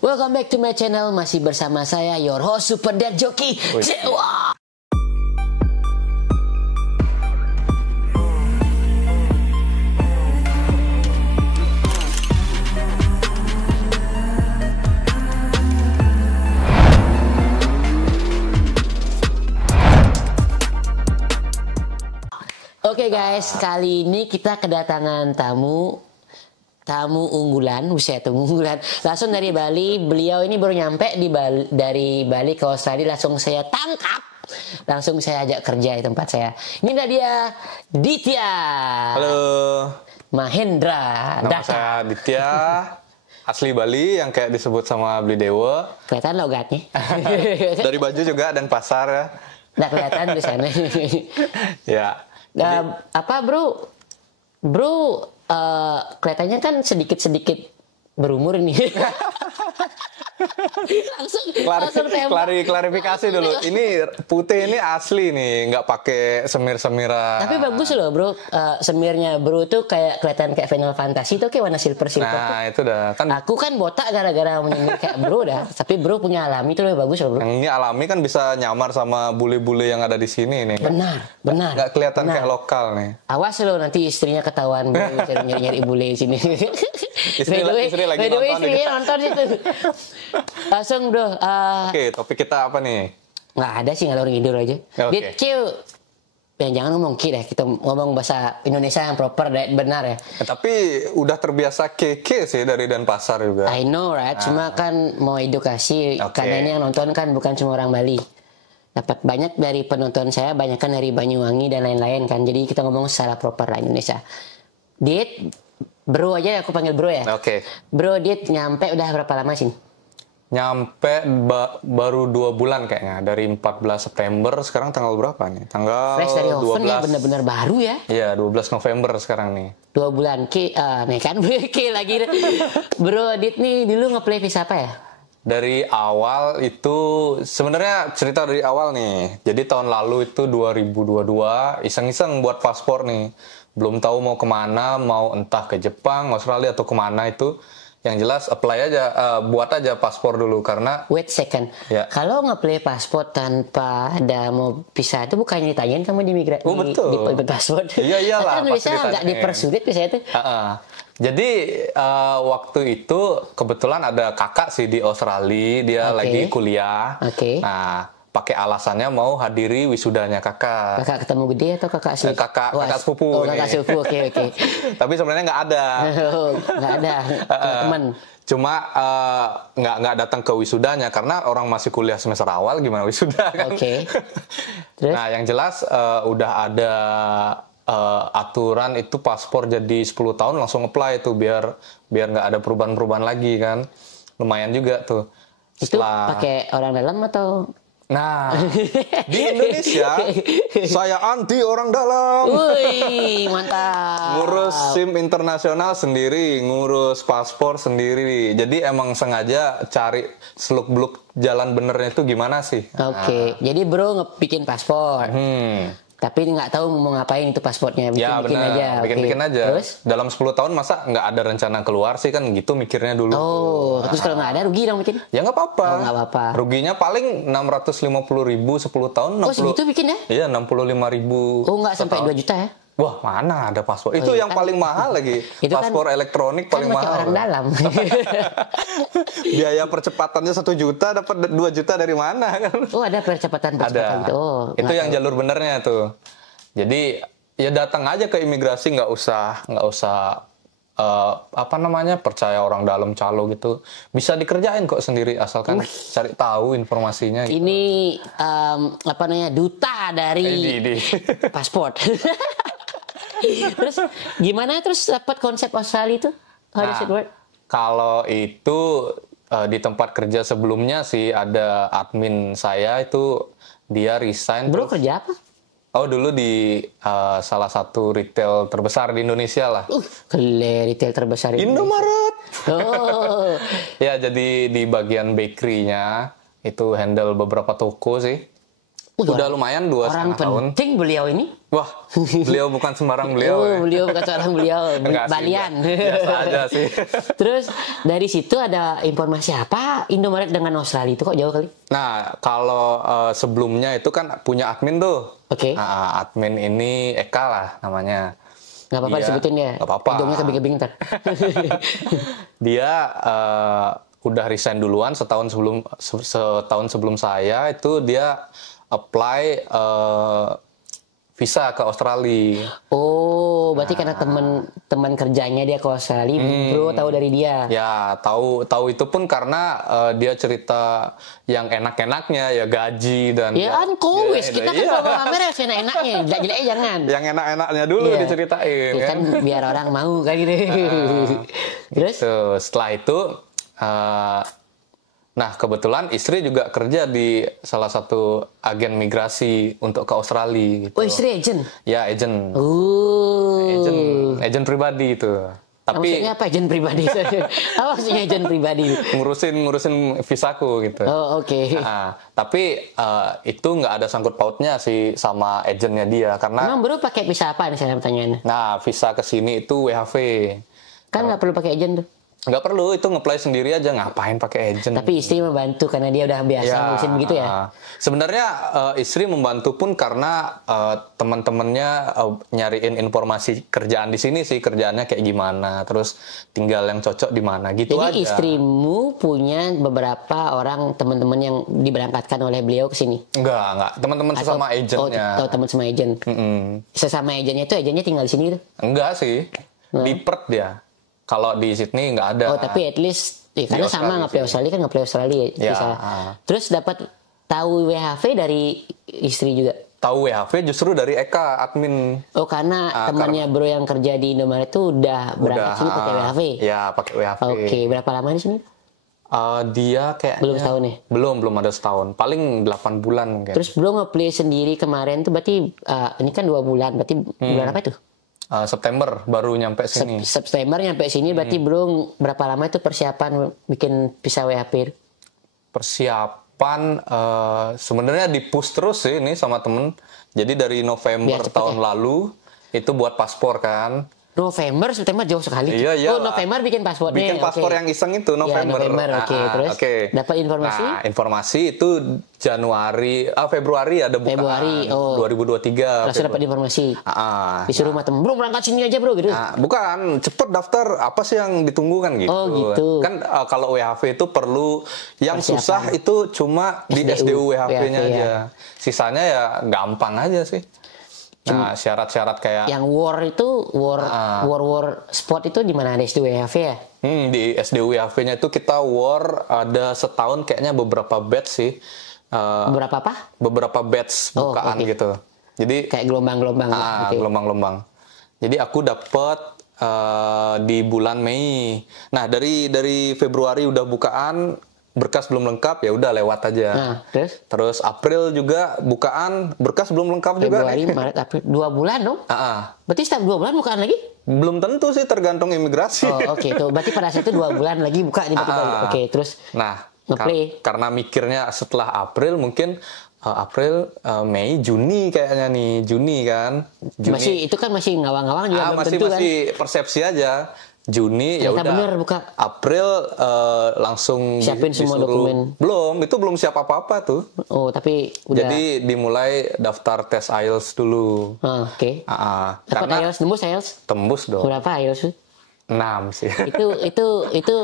Welcome back to my channel. Masih bersama saya, your host Super Dad Joki Dewa. Oke guys, kali ini kita kedatangan tamu unggulan, langsung dari Bali. Beliau ini baru nyampe dari Bali ke Australia, langsung saya tangkap, langsung saya ajak kerja di tempat saya. Ini dia Ditya. Halo. Mahendra. Nama saya Ditya, asli Bali yang kayak disebut sama Beli Dewa. Kelihatan logatnya. Dari baju juga dan pasar ya. Nggak kelihatan di sana. Ya. Apa bro? Kelihatannya kan sedikit berumur ini. langsung klarifikasi dulu. Ini putih ini asli nih, nggak pakai semir-semiran. Tapi bagus loh bro, semirnya bro tuh kayak kelihatan kayak Final Fantasy tuh kayak warna silver. Nah itu dah kan. Aku kan botak gara-gara menyemir kayak bro dah. Tapi bro punya alami tuh lebih bagus loh bro. Yang ini alami kan bisa nyamar sama bule-bule yang ada di sini nih. Benar. Nggak kelihatan kayak lokal nih. Awas lo nanti istrinya ketahuan bro nyari bule di sini. Istri lagi nonton itu. Langsung bro. Oke, topik kita apa nih? Nggak ada sih, ngalor ngidul aja. Okay. Jangan ngomong ki deh, kita ngomong bahasa Indonesia yang proper dan benar ya. Tapi udah terbiasa keke sih dari Denpasar juga. I know right, cuma kan mau edukasi, karena ini yang nonton kan bukan cuma orang Bali. Dapat banyak dari penonton saya, banyak kan dari Banyuwangi dan lain-lain kan. Jadi kita ngomong secara proper lah Indonesia. Dit, bro aja aku panggil bro ya. Oke. Bro, Dit nyampe udah berapa lama sih? Nyampe baru 2 bulan kayaknya, dari 14 September, sekarang tanggal berapa nih? Tanggal fresh dari oven 12. Ya, benar-benar baru ya? Iya, 12 November sekarang nih. 2 bulan, nih kan, lagi. Bro, Dit nih dulu ngeplay visa apa ya? Dari awal itu, sebenarnya cerita dari awal nih. Jadi tahun lalu itu 2022, iseng-iseng buat paspor nih. Belum tahu mau kemana, mau entah ke Jepang, Australia atau kemana itu. Yang jelas apply aja, buat aja paspor dulu karena. Wait second, ya. Kalau ngeplay paspor tanpa ada mau visa itu bukannya ditanyain kamu di migrasi? Oh betul. Di paspor. Iya iyalah. Kan bisa nggak dipersulit bisa itu? Jadi waktu itu kebetulan ada kakak sih di Australia, dia lagi kuliah. Nah. Pakai alasannya mau hadiri wisudanya kakak. Kakak ketemu gede atau kakak sih? Kakak sepupu. Oh, kakak sepupu, oke. Tapi sebenarnya nggak ada. Nggak ada, teman. Cuma nggak datang ke wisudanya karena orang masih kuliah semester awal, gimana wisuda kan? Oke. Terus? Nah, yang jelas udah ada aturan itu paspor jadi 10 tahun langsung apply itu biar nggak ada perubahan-perubahan lagi kan. Lumayan juga tuh. Itu pakai orang dalam atau? Nah, di Indonesia saya anti orang dalam. Wih, mantap. Ngurus SIM internasional sendiri, ngurus paspor sendiri. Jadi emang sengaja cari seluk-beluk jalan benernya itu gimana sih. Oke, jadi bro bikin paspor. Tapi nggak tahu mau ngapain itu pasportnya, bikin aja. Bikin aja. Terus? Dalam 10 tahun masa nggak ada rencana keluar sih kan gitu mikirnya dulu. Oh, terus kalau nggak ada rugi dong bikin? Ya nggak apa-apa. Oh, nggak apa-apa. Ruginya paling 650.000 10 tahun. Oh, segitu bikin ya? Iya, 65.000. Oh, nggak sampai 2 juta ya? Wah, mana ada paspor? Itu yang paling mahal lagi. Itu paspor kan, elektronik paling mahal. Orang dalam. Biaya percepatannya 1 juta, dapat 2 juta dari mana kan? Oh, ada percepatan ada. Gitu. Oh, itu yang jalur benernya tuh. Jadi ya datang aja ke imigrasi, nggak usah percaya orang dalam calo gitu. Bisa dikerjain kok sendiri asalkan cari tahu informasinya. Gitu. Ini duta dari paspor. Terus gimana dapat konsep Australia itu? How does it work? Kalau itu di tempat kerja sebelumnya sih ada admin saya itu dia resign. Bro kerja apa? Oh dulu di salah satu retail terbesar di Indonesia lah. Retail terbesar di Indomaret. Oh. Ya jadi di bagian bakery-nya itu handle beberapa toko sih. Udah lumayan 2,5 tahun. Orang penting beliau ini. Wah, beliau bukan sembarang beliau. Ya. Beliau bukan seorang beliau, Enggak sih, Balian. biasa aja sih. Terus dari situ ada informasi apa Indomaret dengan Australia itu kok jauh kali? Nah, kalau sebelumnya itu kan punya admin tuh. Oke. Nah, admin ini Eka lah namanya. Nggak apa-apa Dia- disebutin ya. nggak apa-apa. Hidungnya kebing-kebing ntar. Dia udah resign duluan setahun sebelum saya itu dia apply visa ke Australia. Oh, berarti karena teman kerjanya dia ke Australia, bro tahu dari dia. Ya, tahu itu pun karena dia cerita yang enak-enaknya ya gaji dan Ya kan kowis, kita kan iya. kalau pamer ya enak-enaknya, jelek-jeleknya jangan. Yang enak-enaknya dulu Iya. diceritain Ya kan biar orang mau kan gitu. Terus Tuh, setelah itu nah kebetulan istri juga kerja di salah satu agen migrasi untuk ke Australia gitu. oh istri agent. Ya, agent. Agent pribadi itu. Maksudnya Tapi apa agent pribadi? Apa maksudnya agent pribadi? ngurusin visaku gitu. Oh oke. Nah, tapi itu nggak ada sangkut pautnya sih sama agentnya dia karena Emang bro pakai visa apa nih saya pertanyaannya? nah visa ke sini itu WHV. Kan nggak perlu pakai agent tuh. Nggak perlu, itu nge-apply sendiri aja, ngapain pakai agent. Tapi istri membantu karena dia udah biasa ngurusin begitu ya. Sebenarnya istri membantu pun karena teman-temannya nyariin informasi kerjaan di sini sih, kerjaannya kayak gimana, terus tinggal yang cocok di mana gitu Jadi aja. istrimu punya beberapa orang teman-teman yang diberangkatkan oleh beliau ke sini. Enggak, teman-teman sesama agentnya. Oh, teman sama agent. Sesama agentnya itu agentnya tinggal di sini gitu. Enggak sih, di Perth dia. Kalau di Sydney nggak ada. Oh, tapi at least karena sama nge-play Australia kan nge-play Australia Ya, bisa. Terus dapat tahu WHV dari istri juga. Tahu WHV justru dari Eka, admin. Oh, karena temannya bro yang kerja di Indomaret itu udah berangkat sini pakai WHV. Ya, pakai WHV. Oke, berapa lama di sini? Dia kayaknya Belum setahun ya? Belum ada setahun. Paling 8 bulan mungkin. Terus bro nge-play sendiri kemarin tuh berarti ini kan 2 bulan, berarti bulan apa itu? September baru nyampe sini. September nyampe sini berarti bro berapa lama itu persiapan bikin visa WHP? Persiapan sebenarnya di-push terus sih ini sama temen. Jadi dari November Biar cepet tahun lalu itu buat paspor kan. November, September jauh sekali. Iya, iya. Oh, November bikin paspornya. Bikin paspor oke. yang iseng itu November. Ya, November, oke. Terus dapat informasi? Nah, informasi itu Februari ada bukaan. Februari, oh. 2023. Langsung dapat informasi. Disuruh sama temen, bro berangkat sini aja bro gitu. Nah, bukan, cepet daftar, apa sih yang ditunggu kan gitu. Oh, gitu. Kan kalau WHV itu perlu, yang Persiapan. susah itu cuma di SDU WHV-nya WHV, aja. Sisanya ya gampang aja sih. Nah, syarat-syarat kayak Yang war itu war sport itu di mana ada di WHV ya? di SDU WHV-nya itu kita war ada setahun kayaknya beberapa batch sih. Berapa apa? Beberapa batch Oh, bukaan oke. gitu. Jadi Kayak gelombang-gelombang gitu. gelombang-gelombang. Jadi aku dapet di bulan Mei. Nah, dari Februari udah bukaan, berkas belum lengkap ya udah lewat aja. Nah, Terus April juga bukaan, berkas belum lengkap juga Februari, nih. Maret, April, 2 bulan dong? Berarti setiap 2 bulan bukaan lagi? Belum tentu sih, tergantung imigrasi. Oh, oke tuh. Berarti pada saat itu 2 bulan lagi buka tiba-tiba. Oke, terus Nah, nge-play. karena mikirnya setelah April mungkin April, Mei, Juni kayaknya nih, Juni kan. Juni. masih itu kan masih ngawang-ngawang juga belum masih tentu kan. masih persepsi aja. Juni ya Ternyata udah. bener buka. April langsung Siapin semua dokumen. Belum siap apa-apa tuh. Oh, tapi udah. Jadi dimulai daftar tes IELTS dulu. Oke. Dapat Karena IELTS, nembus IELTS. tembus dong. Berapa IELTS? 6 sih. itu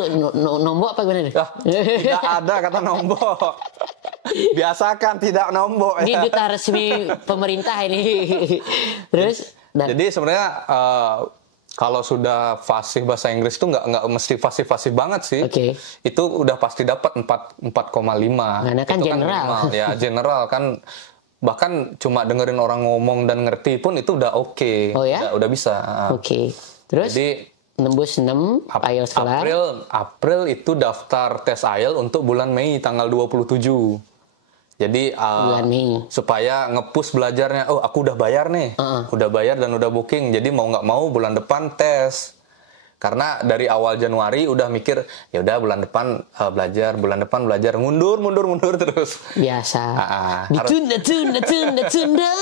nombok apa gimana? Tidak ada kata nombok. Biasakan tidak nombok Ini ya. duta resmi pemerintah ini. Terus Jadi sebenarnya kalau sudah fasih bahasa Inggris itu nggak mesti fasih banget sih. Oke. Itu udah pasti dapat 4,5. Karena kan Itu general. minimal. Ya general kan, bahkan cuma dengerin orang ngomong dan ngerti pun itu udah oke. Oh ya? Udah bisa. Oke. Terus Jadi nembus 6 IELTS kelar. April itu daftar tes IELTS untuk bulan Mei tanggal 27. Jadi Bulan Mei. supaya nge-push belajarnya, oh aku udah bayar nih, udah bayar dan udah booking, jadi mau nggak mau bulan depan tes. Karena dari awal Januari udah mikir, ya udah bulan depan belajar, mundur terus. Biasa. Harus- Ditunda.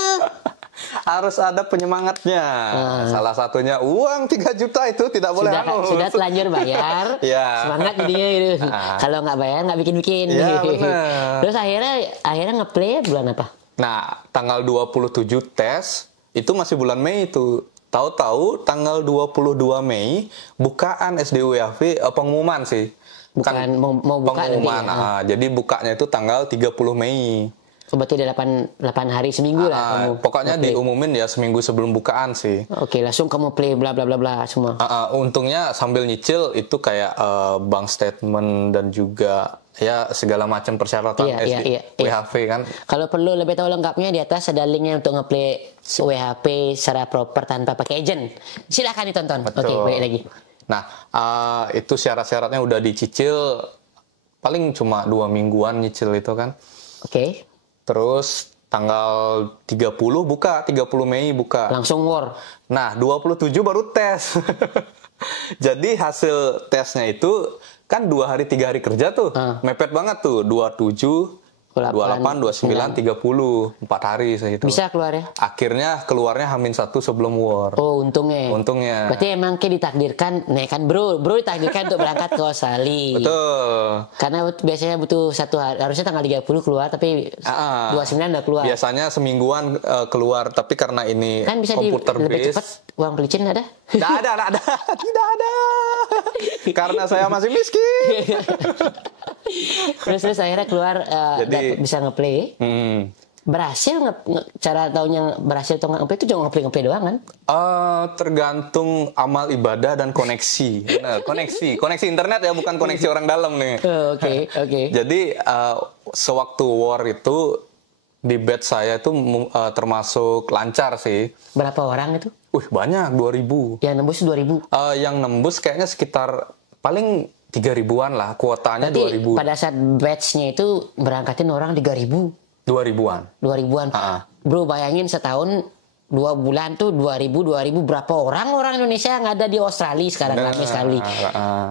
harus ada penyemangatnya. Salah satunya uang 3 juta itu tidak boleh hangus. Sudah telanjur bayar, Ya. semangat jadinya gitu. Kalau nggak bayar nggak bikin-bikin. Ya, bener. Terus akhirnya ngeplay bulan apa? Nah, tanggal 27 tes itu masih bulan Mei itu. Tahu-tahu tanggal 22 Mei bukaan SDWAV pengumuman sih. Bukan mau buka pengumuman. nanti. Jadi bukanya itu tanggal 30 Mei. So, berarti ada 8 hari seminggu lah kamu. Pokoknya diumumin ya seminggu sebelum bukaan sih. Oke, langsung kamu play bla bla bla bla semua. Untungnya sambil nyicil itu kayak bank statement dan juga ya segala macam persyaratan WHV kan. Kalau perlu lebih tahu lengkapnya di atas ada linknya untuk ngeplay WHP secara proper tanpa pakai agent. Silahkan ditonton. Oke, balik lagi. Nah, itu syarat-syaratnya udah dicicil paling cuma 2 mingguan nyicil itu kan. Oke. Terus tanggal 30 buka, 30 Mei buka. Langsung war. Nah, 27 baru tes. Jadi hasil tesnya itu kan 2 hari 3 hari kerja tuh. Mepet banget tuh, 27 28, 29, 30, 4 hari segitu. Bisa keluar ya? Akhirnya keluarnya H-1 sebelum war. Oh, untungnya. Untungnya. Berarti emang kayak ditakdirkan, nih kan bro ditakdirkan untuk berangkat ke Australia. Betul. Karena biasanya butuh 1 hari, harusnya tanggal 30 keluar, tapi 29 udah keluar. Biasanya semingguan keluar, tapi karena ini kan bisa komputer lebih base. cepat, uang pelicin ada? Tidak ada. Tidak ada. Karena saya masih miskin. terus akhirnya keluar bisa ngeplay. Berhasil cara taunya berhasil atau nggak ngeplay itu cuma ngeplay doang kan? Tergantung amal ibadah dan koneksi. Benar, koneksi internet ya, bukan koneksi orang dalam nih. Oke. Jadi sewaktu war itu di batch saya itu termasuk lancar sih. Berapa orang itu? Banyak, 2.000. Yang nembus 2.000? Yang nembus kayaknya sekitar paling 3.000-an lah, kuotanya. Berarti 2.000. pada saat batch-nya itu berangkatin orang 3.000? 2.000-an. 2.000-an. Bro, bayangin setahun 2 bulan tuh 2.000 berapa orang Indonesia yang ada di Australia sekarang rame sekali.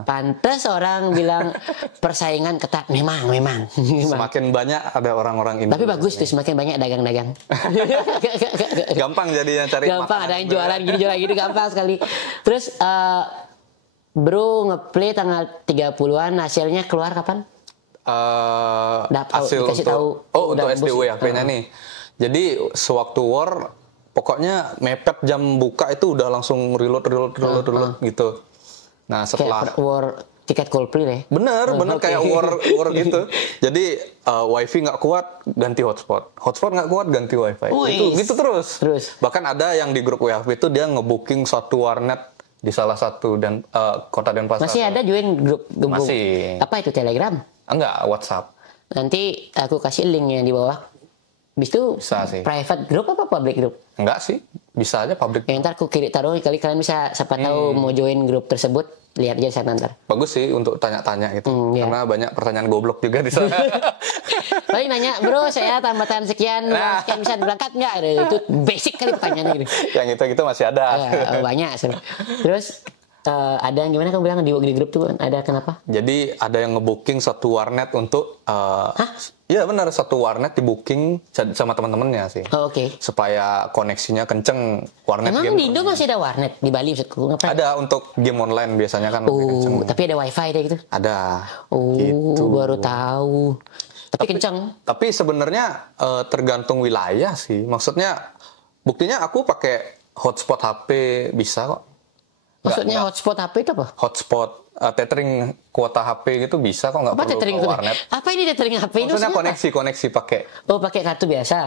Pantes orang bilang persaingan ketat. Memang. Semakin banyak ada orang-orang ini. Tapi bagus tuh, semakin banyak dagang-dagang. Gampang jadinya cari. Gampang, ada yang jualan gini gampang sekali. Terus bro ngeplay tanggal 30-an, hasilnya keluar kapan? Hasil untuk SDWAV-nya nih. Jadi sewaktu war pokoknya mepet jam buka itu udah langsung reload gitu. Nah, setelah kayak war tiket Coldplay deh. Bener kayak war gitu. Jadi wifi nggak kuat ganti hotspot nggak kuat ganti wifi. Gitu terus. Bahkan ada yang di grup WhatsApp itu dia ngebooking suatu warnet di salah satu kota Denpasar. Masih ada juga grup. Masih. Apa itu, Telegram? Enggak, WhatsApp. Nanti aku kasih linknya di bawah. Bis itu bisa sih. Private group apa public group? Enggak sih, bisa aja public. Ntar aku taruh kali kalian bisa siapa tahu mau join grup tersebut, lihat aja sana ntar. Bagus sih untuk tanya-tanya gitu. Karena banyak pertanyaan goblok juga di sana. Paling nanya, bro saya tambatan sekian bisa berangkat nggak? Itu basic kali pertanyaannya gitu. Yang itu masih ada. Banyak. Terus ada yang gimana kamu bilang di grup tuh ada kenapa? Jadi ada yang ngebooking satu warnet untuk iya benar, satu warnet di-booking sama teman-temannya sih. Oke. Supaya koneksinya kenceng warnet. Emang game. di Indo masih ada warnet di Bali maksudku? Ngapain? Ada untuk game online biasanya kan lebih kenceng. Tapi ada wifi deh gitu? Ada. Gitu. Baru tahu. Tapi kenceng. Tapi sebenarnya tergantung wilayah sih. Maksudnya buktinya aku pakai hotspot HP bisa kok. Maksudnya hotspot HP itu apa? Hotspot tethering kuota HP gitu bisa kok, nggak perlu ke warnet. Apa ini tethering HP? Maksudnya koneksi pakai. Oh, pakai kartu biasa.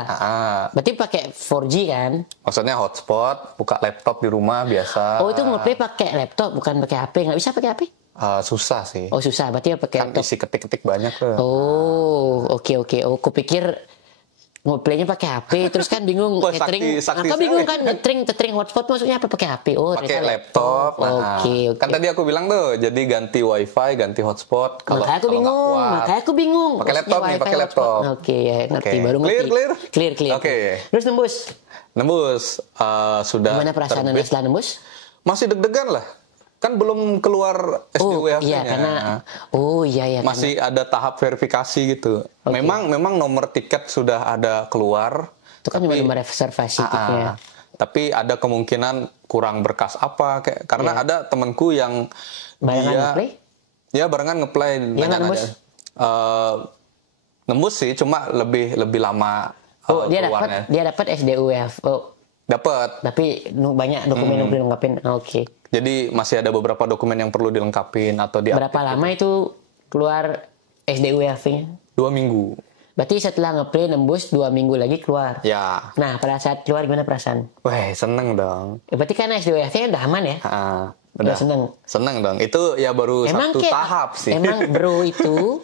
Berarti pakai 4G kan? Maksudnya hotspot, buka laptop di rumah biasa. Oh, itu ngeplay pakai laptop bukan pakai HP. Nggak bisa pakai HP? Susah sih. Oh, susah. Berarti ya pakai laptop. Isi ketik-ketik banyak tuh. Oh, oke. Oh, kupikir ngeplaynya pakai HP, terus kan bingung tethering. Aku bingung kan tethering hotspot maksudnya apa pakai HP? Oh, pakai laptop. Oke. Kan tadi aku bilang tuh, jadi ganti wifi, ganti hotspot. Makanya aku bingung. Pakai laptop nih, pakai laptop. Oke, ya ngerti. Baru ngerti. Clear. Oke. Terus Nembus. Sudah. Gimana perasaan Anda setelah nembus? Masih deg-degan lah. Kan belum keluar SDWAV-nya. Iya, masih ada tahap verifikasi gitu. Memang nomor tiket sudah ada keluar, Itu kan cuma nomor reservasi tiketnya. Tapi ada kemungkinan kurang berkas apa kayak karena ada temanku yang Barengan dia ngeplay? ya barengan ngeplay Dia nggak nembus? nembus sih cuma lebih lama Oh, dia keluarnya. dapat SDUF. Oh, Dapat. tapi banyak dokumen yang perlu dilengkapin. Oke. Jadi masih ada beberapa dokumen yang perlu dilengkapin atau Berapa lama itu keluar SDUF-nya? 2 minggu. Berarti setelah ngeplay nembus 2 minggu lagi keluar. Ya. Nah, pada saat keluar gimana perasaan? Weh, seneng dong. Berarti kan SDUF-nya udah aman ya? Udah seneng. Seneng dong. Itu ya baru satu tahap sih. Emang bro itu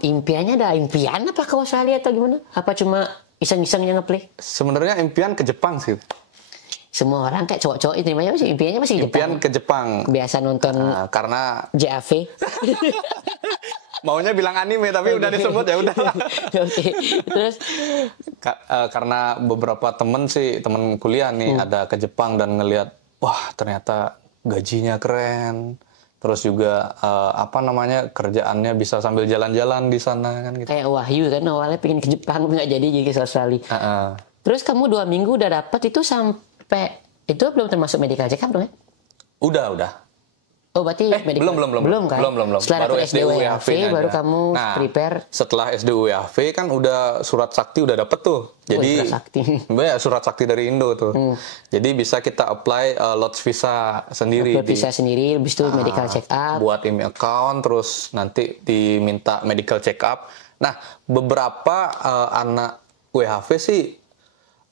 impiannya ada impian apa ke Australia atau gimana? Apa cuma iseng-isengnya ngeplay? Sebenarnya impian ke Jepang sih. Semua orang kayak cowok-cowok itu masih impiannya masih Impian Jepang. ke Jepang. Biasa nonton Karena JAV. maunya bilang anime tapi udah disebut ya udah. Oke. Terus Karena beberapa temen kuliah nih ada ke Jepang dan ngelihat wah ternyata gajinya keren. Terus juga kerjaannya bisa sambil jalan-jalan di sana kan gitu. kayak Wahyu kan awalnya pengen ke Jepang nggak jadi ke Australia. Terus kamu 2 minggu udah dapat itu sampai itu belum termasuk medical check up dong ya? Udah. Oh berarti Belum kan? Belum. Setelah Baru dapat SDUAV baru kamu prepare. Setelah SDUAV kan udah surat sakti udah dapet tuh. Jadi surat sakti. Surat sakti dari Indo tuh. Jadi bisa kita apply Lots visa sendiri. Upload visa sendiri, habis itu medical check up. Buat email account, terus nanti diminta medical check up. Nah, beberapa anak WHV sih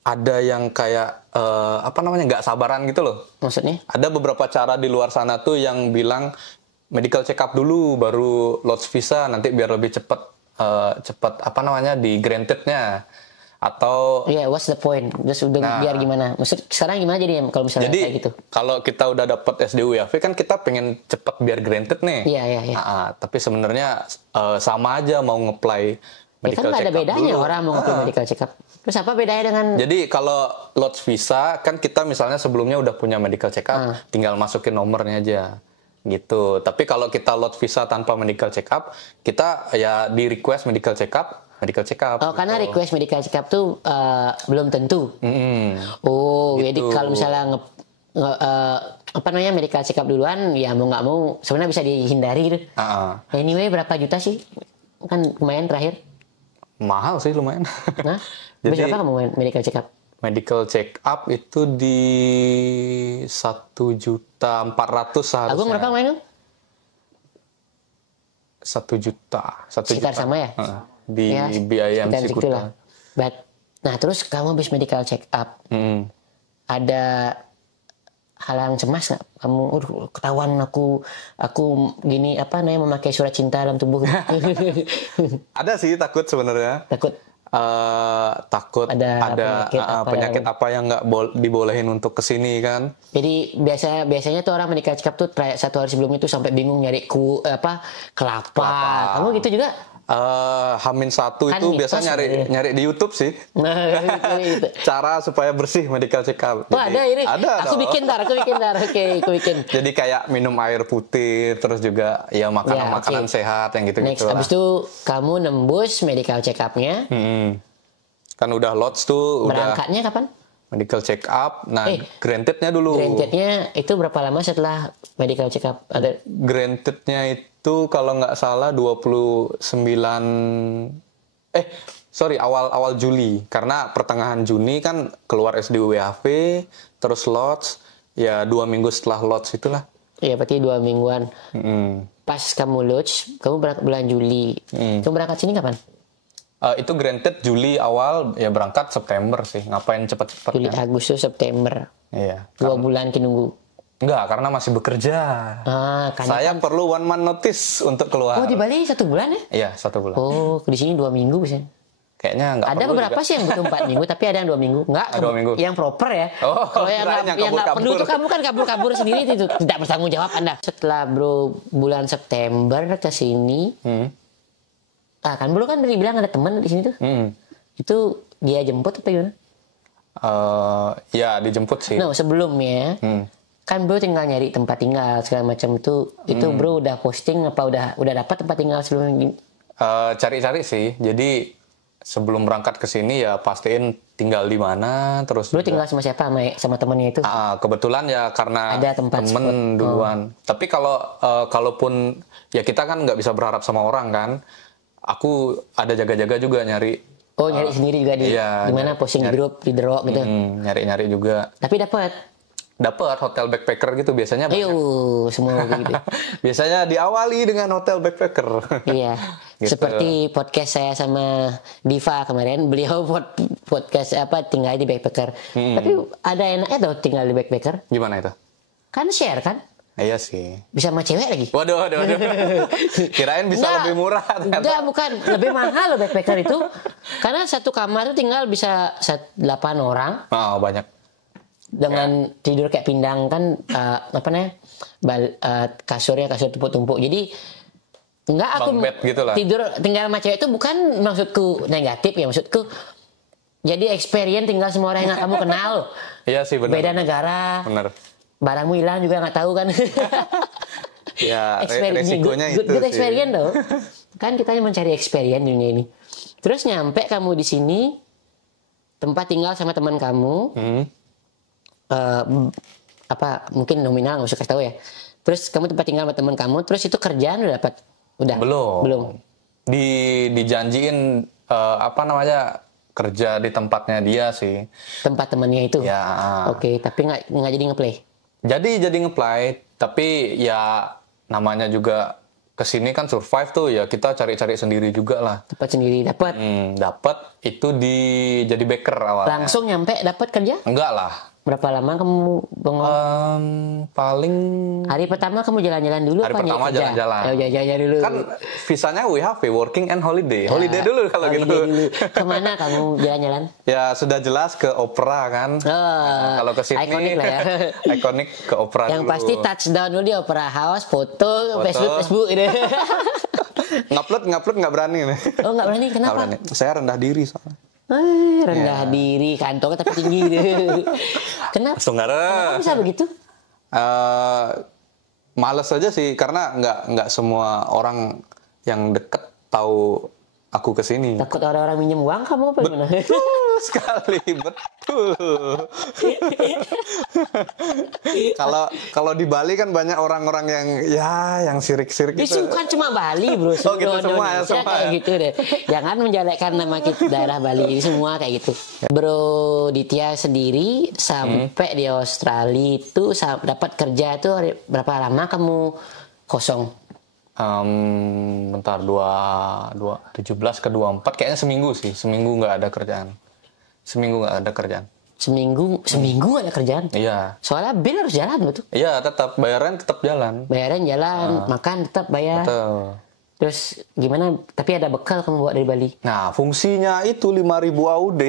ada yang kayak nggak sabaran gitu loh. Maksudnya? Ada beberapa cara di luar sana tuh yang bilang medical check up dulu baru Lots visa nanti biar lebih cepat di grantednya atau what's the point? Terus udah biar gimana? Maksud sekarang gimana jadi kalau misalnya jadi kayak gitu? kalau kita udah dapat SDUAV kan kita pengen cepet biar granted nih. Iya. Tapi sebenarnya sama aja mau nge-apply medical kan nggak check ada up bedanya dulu. orang mau nge-apply medical check up. Terus apa bedanya dengan? Jadi kalau Lots visa kan kita misalnya sebelumnya udah punya medical check up, tinggal masukin nomornya aja gitu. Tapi kalau kita Lots visa tanpa medical check up, kita ya di request medical check up. Oh, karena request medical check up tuh belum tentu. Oh, gitu. jadi kalau misalnya medical check up duluan, ya mau nggak mau sebenarnya bisa dihindari. Anyway, berapa juta sih? Kan lumayan terakhir. Mahal sih lumayan. Nah, berapa kamu medical check up? Medical check up itu di 1.400.000 seharusnya. Agung berapa main? 1 juta. Sekitar sama ya? Di biaya MC Kuta. Nah, terus kamu habis medical check up. Ada hal yang cemas nggak? Kamu ketahuan aku gini memakai surat cinta dalam tubuh. Ada sih takut sebenarnya. Takut ada penyakit apa yang nggak dibolehin untuk kesini kan. Jadi biasanya tuh orang medical check up tuh 1 hari sebelum itu sampai bingung nyari kelapa. Kamu gitu juga? H-1 itu biasa nyari di YouTube sih. Cara supaya bersih medical check up. Oh, ada ini. Ada. Aku bikin ntar. Oke, aku bikin. Jadi kayak minum air putih, terus juga ya makanan sehat yang gitu-gitu. Next, abis itu kamu nembus medical check up-nya. Kan udah Lots tuh. Berangkatnya kapan? Medical check up. Nah, grantednya dulu. Grantednya itu berapa lama setelah medical check up? Ada grantednya itu kalau nggak salah 29 awal Juli, karena pertengahan Juni kan keluar SDUAV, terus Lots, ya 2 minggu setelah Lots itulah. Iya, berarti 2 mingguan. Pas kamu Lots, kamu berangkat bulan Juli. Kamu berangkat sini kapan? Itu granted Juli awal, ya berangkat September sih. Ngapain cepet-cepet? Juli, Agustus, September. Iya. 2 bulan nunggu. Enggak, karena masih bekerja. Saya perlu 1 month notice untuk keluar. Oh, di Bali 1 bulan ya? Iya, 1 bulan. Oh, di sini 2 minggu bisa. Kayaknya nggak ada beberapa juga sih yang butuh 4 minggu, tapi ada yang 2 minggu. Enggak, 2 minggu. Yang proper ya. Kalau yang nggak perlu tuh kamu kan kabur-kabur sendiri itu tidak bertanggung jawab Anda. Setelah bulan September ke sini, kan bro kan dari bilang ada teman di sini tuh. Itu dia jemput apa gimana? Ya dijemput sih. No, sebelumnya kan bro tinggal nyari tempat tinggal segala macam itu bro udah posting apa udah dapat tempat tinggal sebelumnya? Cari-cari sih. Jadi sebelum berangkat ke sini ya pastiin tinggal di mana, terus Lu tinggal sama siapa? Sama temennya itu? kebetulan ya karena Ada tempat temen duluan. Tapi kalaupun ya kita kan nggak bisa berharap sama orang kan. Aku ada jaga-jaga juga nyari. Oh, nyari sendiri juga di mana posting di grup, di The Rock gitu. Nyari-nyari juga. Tapi dapat Hotel backpacker gitu biasanya. Ayo, semua gitu. Biasanya diawali dengan hotel backpacker. Iya. Gitu. Seperti podcast saya sama Diva kemarin, beliau podcast tinggal di backpacker. Tapi ada enaknya tuh tinggal di backpacker. Gimana itu? Kan share kan? Iya sih. Bisa sama cewek lagi. Waduh. Kirain bisa lebih murah. Enggak, bukan. Lebih mahal loh backpacker itu. Karena satu kamar itu tinggal bisa 8 orang. Oh, banyak. Dengan tidur kayak pindang kan, kasurnya kasur tumpuk-tumpuk. Jadi enggak, aku bed gitu lah. tidur tinggal sama cewek itu bukan maksudku negatif ya, maksudku jadi experience tinggal semua orang yang kamu kenal. Iya sih, benar. Beda negara. Benar. Barangmu hilang juga nggak tahu kan. Ya, resikonya itu good sih. experience loh. Kan kita mencari experience dunia ini. Terus nyampe kamu di sini, tempat tinggal sama teman kamu. Mungkin nominal nggak usah kasih tahu ya. Terus kamu tempat tinggal sama teman kamu, terus itu kerjaan udah dapat? Udah. Belum. Dijanjiin kerja di tempatnya dia sih. Tempat temannya itu. Ya. Oke, tapi nggak jadi ngeplay. Jadi ngeplay, tapi ya namanya juga kesini kan survive tuh ya, kita cari-cari sendiri juga lah. Tempat sendiri dapat. Dapat itu jadi backer awalnya. Langsung nyampe dapat kerja? Enggak lah. Berapa lama kamu bengong? Paling hari pertama kamu jalan-jalan dulu. Hari pertama jalan-jalan. Jalan-jalan dulu. Kan visanya WHV, working and holiday. Holiday dulu kalau gitu. Dulu. Kemana kamu jalan-jalan? Ya sudah jelas ke opera kan. Kalau ke Sydney. Ikonik lah ya. Ikonik ke opera yang dulu. pasti touchdown dulu di Opera House, foto. Facebook gitu. Ngupload nggak berani nih. Oh, nggak berani, kenapa? Nggak berani. Saya rendah diri soalnya. Rendah diri, kantongnya tapi tinggi gitu. Kenapa bisa begitu? Males aja sih, karena nggak semua orang yang deket tahu aku kesini. Takut orang-orang minjem uang kamu apa gimana? Betul sekali, betul. Kalau di Bali kan banyak orang-orang yang sirik-sirik gitu. Itu bukan cuma Bali, bro. Oh gitu, semua ya, kayak gitu deh. Jangan menjelekkan nama kita daerah Bali, semua kayak gitu. Bro Ditya sendiri sampai di Australia itu dapat kerja itu berapa lama kamu kosong? Bentar 17 ke 24 kayaknya seminggu nggak ada kerjaan. Seminggu nggak ada kerjaan. Iya. Soalnya bill harus jalan betul. Iya, tetap bayaran tetap jalan. Makan tetap bayar. Betul. Terus gimana? Tapi ada bekal kamu bawa dari Bali. Nah, fungsinya itu 5.000 AUD.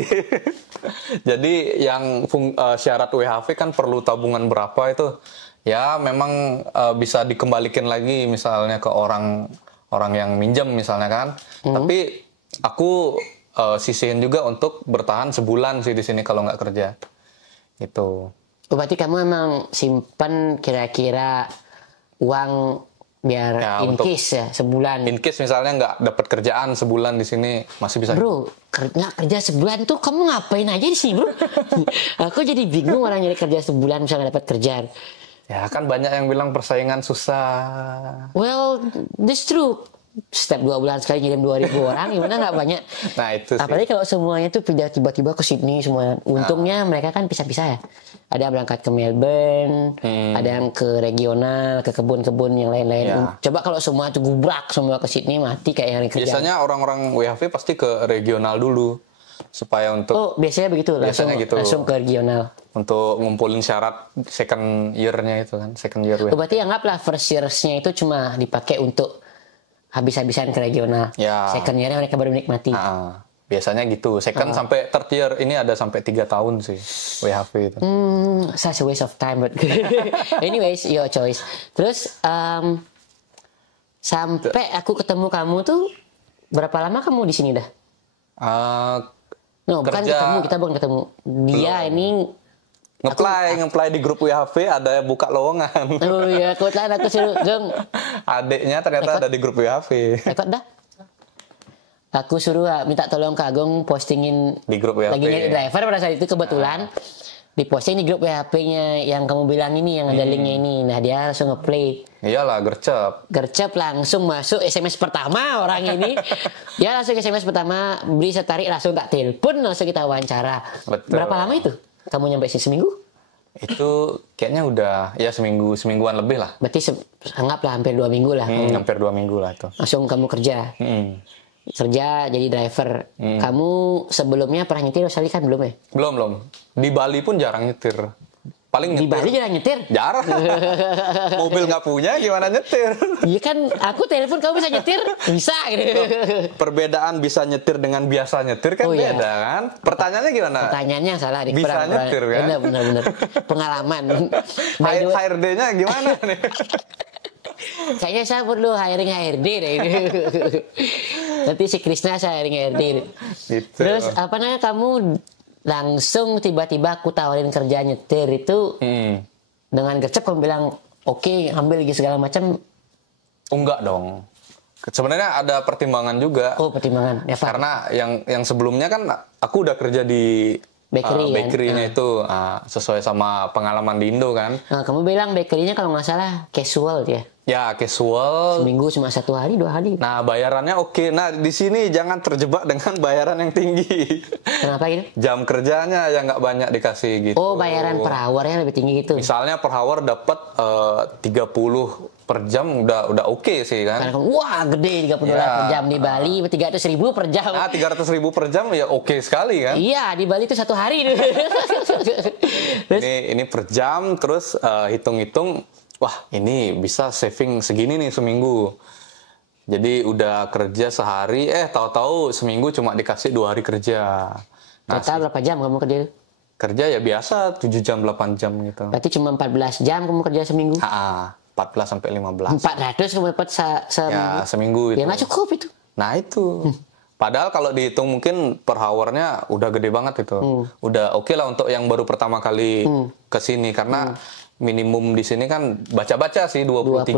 Jadi yang syarat WHV kan perlu tabungan berapa itu? Ya memang bisa dikembalikan lagi misalnya ke orang yang minjem misalnya kan. Tapi aku sisihin juga untuk bertahan sebulan sih di sini kalau nggak kerja. Gitu. Berarti kamu emang simpan kira-kira uang biar in case ya sebulan. In case misalnya nggak dapat kerjaan sebulan di sini masih bisa. Bro, nggak kerja sebulan tuh kamu ngapain aja di sini, bro? Aku jadi bingung orang nyari kerja sebulan misalnya dapat kerjaan. Ya kan banyak yang bilang persaingan susah. Well, that's true. Setiap 2 bulan sekali ngirim 2.000 orang, gimana nggak banyak. Nah itu sih. Apalagi kalau semuanya tuh pindah tiba-tiba ke Sydney semua. Untungnya mereka kan pisah-pisah ya. Ada yang berangkat ke Melbourne, ada yang ke regional, ke kebun-kebun yang lain-lain. Ya. Coba kalau semua tuh gubrak semua ke Sydney, mati kayak yang kerja. Biasanya orang-orang WHV pasti ke regional dulu. Supaya untuk biasanya begitu, langsung ke regional. Untuk ngumpulin syarat second year-nya itu kan, second year. Berarti anggaplah first year-nya itu cuma dipakai untuk habis-habisan ke regional. Ya. Second year-nya mereka baru menikmati. Biasanya gitu. Second sampai third year ini ada sampai 3 tahun sih WHV itu. Such a waste of time. But anyways, your choice. Terus sampai aku ketemu kamu tuh berapa lama kamu di sini dah? Bukan ketemu, kita bukan ketemu. Dia belum. Ini ngeplay di grup WHV ada buka lowongan. Oh iya, kebetulan aku suruh Jong. Adiknya ternyata ada di grup WHV. Rekod dah. Aku suruh minta tolong ke Agung postingin Di grup WhatsApp. lagi nyari driver pada saat itu kebetulan diposting di grup WhatsApp-nya yang kamu bilang ini yang ada linknya ini. Nah dia langsung ngeplay. Iyalah, Gercep langsung masuk SMS pertama orang ini. Ya langsung SMS pertama beli setarik langsung tak telepon langsung kita wawancara. Betul. Berapa lama itu? Kamu nyampe sini seminggu? Itu kayaknya udah ya semingguan lebih lah. Berarti anggaplah hampir 2 minggu lah. Hampir 2 minggu lah itu. Langsung kamu kerja. Kerja jadi driver. Kamu sebelumnya pernah nyetir sekali kan belum ya? Belum. Di Bali pun jarang nyetir. Paling Di nyetir. Bali jarang nyetir? Jarang. Mobil nggak punya gimana nyetir? Iya kan, aku telepon kamu bisa nyetir? Bisa gitu. Perbedaan bisa nyetir dengan biasa nyetir kan Iya. beda kan? Pertanyaannya gimana? Pertanyaannya salah nih. Bisa nyetir kan? Bener. Pengalaman. By the way, HRD-nya gimana nih? kayaknya saya perlu hiring HRD deh ini. Nanti si Krisna saya hiring HRD. Gitu. Terus apa namanya kamu langsung tiba-tiba aku tawarin kerja nyetir itu dengan gercep kamu bilang oke, ambil lagi segala macam. Enggak dong. Sebenarnya ada pertimbangan juga. Oh pertimbangan. Ya, Pak. Karena yang sebelumnya kan aku udah kerja di Bakery, kan? bakery-nya itu sesuai sama pengalaman di Indo kan. Nah, kamu bilang bakery-nya kalau nggak salah casual ya. Ya casual. Seminggu cuma 1 hari 2 hari. Nah bayarannya oke. Nah di sini jangan terjebak dengan bayaran yang tinggi. Kenapa gitu? Jam kerjanya yang nggak banyak dikasih gitu. Oh bayaran per hour-nya lebih tinggi gitu. Misalnya per hour dapat 30 per jam udah oke sih kan. Karena wah gede 30 dolar per jam di Bali 300.000 per jam. Nah 300.000 per jam ya oke sekali kan. Iya di Bali itu 1 hari. Terus, Ini per jam terus hitung-hitung. Wah ini bisa saving segini nih seminggu. Jadi udah kerja sehari, tahu-tahu seminggu cuma dikasih 2 hari kerja. Nah, total berapa jam kamu kerja? kerja ya biasa 7 jam 8 jam gitu. Berarti cuma 14 jam kamu kerja seminggu? 14 sampai 15. 400 kamu dapat seminggu? Ya seminggu itu. Ya nggak cukup itu. Nah itu. Padahal kalau dihitung mungkin per hournya udah gede banget itu. Udah oke lah untuk yang baru pertama kali ke sini karena minimum di sini kan baca-baca sih 23.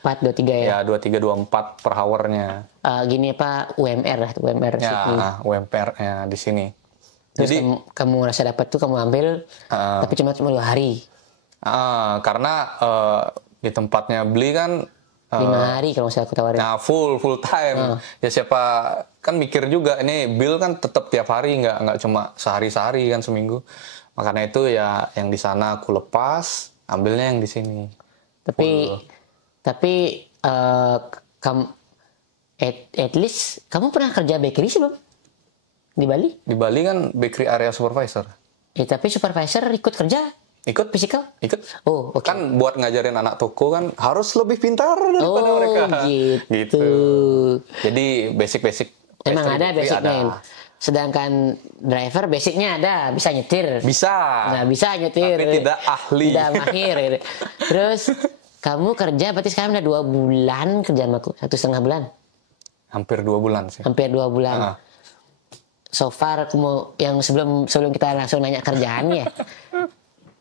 23 ya? Ya 23 24 per hournya. Gini apa UMR lah, UMR Sydney. Ya UMR-nya di sini. Terus Jadi kamu rasa dapat tuh kamu ambil, tapi cuma 2 hari. karena di tempatnya beli kan 5 hari kalau misalnya aku tawarin. nah full time. Ya siapa kan mikir juga ini bill kan tetap tiap hari nggak cuma sehari-sehari kan seminggu. Makanya itu ya yang di sana aku lepas, ambilnya yang di sini. Tapi kamu at least kamu pernah kerja bakery sih belum? Di Bali? Di Bali kan bakery area supervisor. Tapi supervisor ikut kerja? Ikut Physical? Ikut. Oh, oke. Kan buat ngajarin anak toko kan harus lebih pintar daripada mereka. Gitu. Jadi basic-basic. Emang pastry ada bakery basicnya. Sedangkan driver basicnya ada, bisa nyetir. Bisa. Nah, bisa nyetir. Tapi tidak ahli. Tidak mahir. Gitu. Terus kamu kerja berarti sekarang udah 2 bulan kerja sama aku, 1,5 bulan. Hampir 2 bulan sih. Hampir 2 bulan. So far aku mau yang sebelum kita langsung nanya kerjaan ya.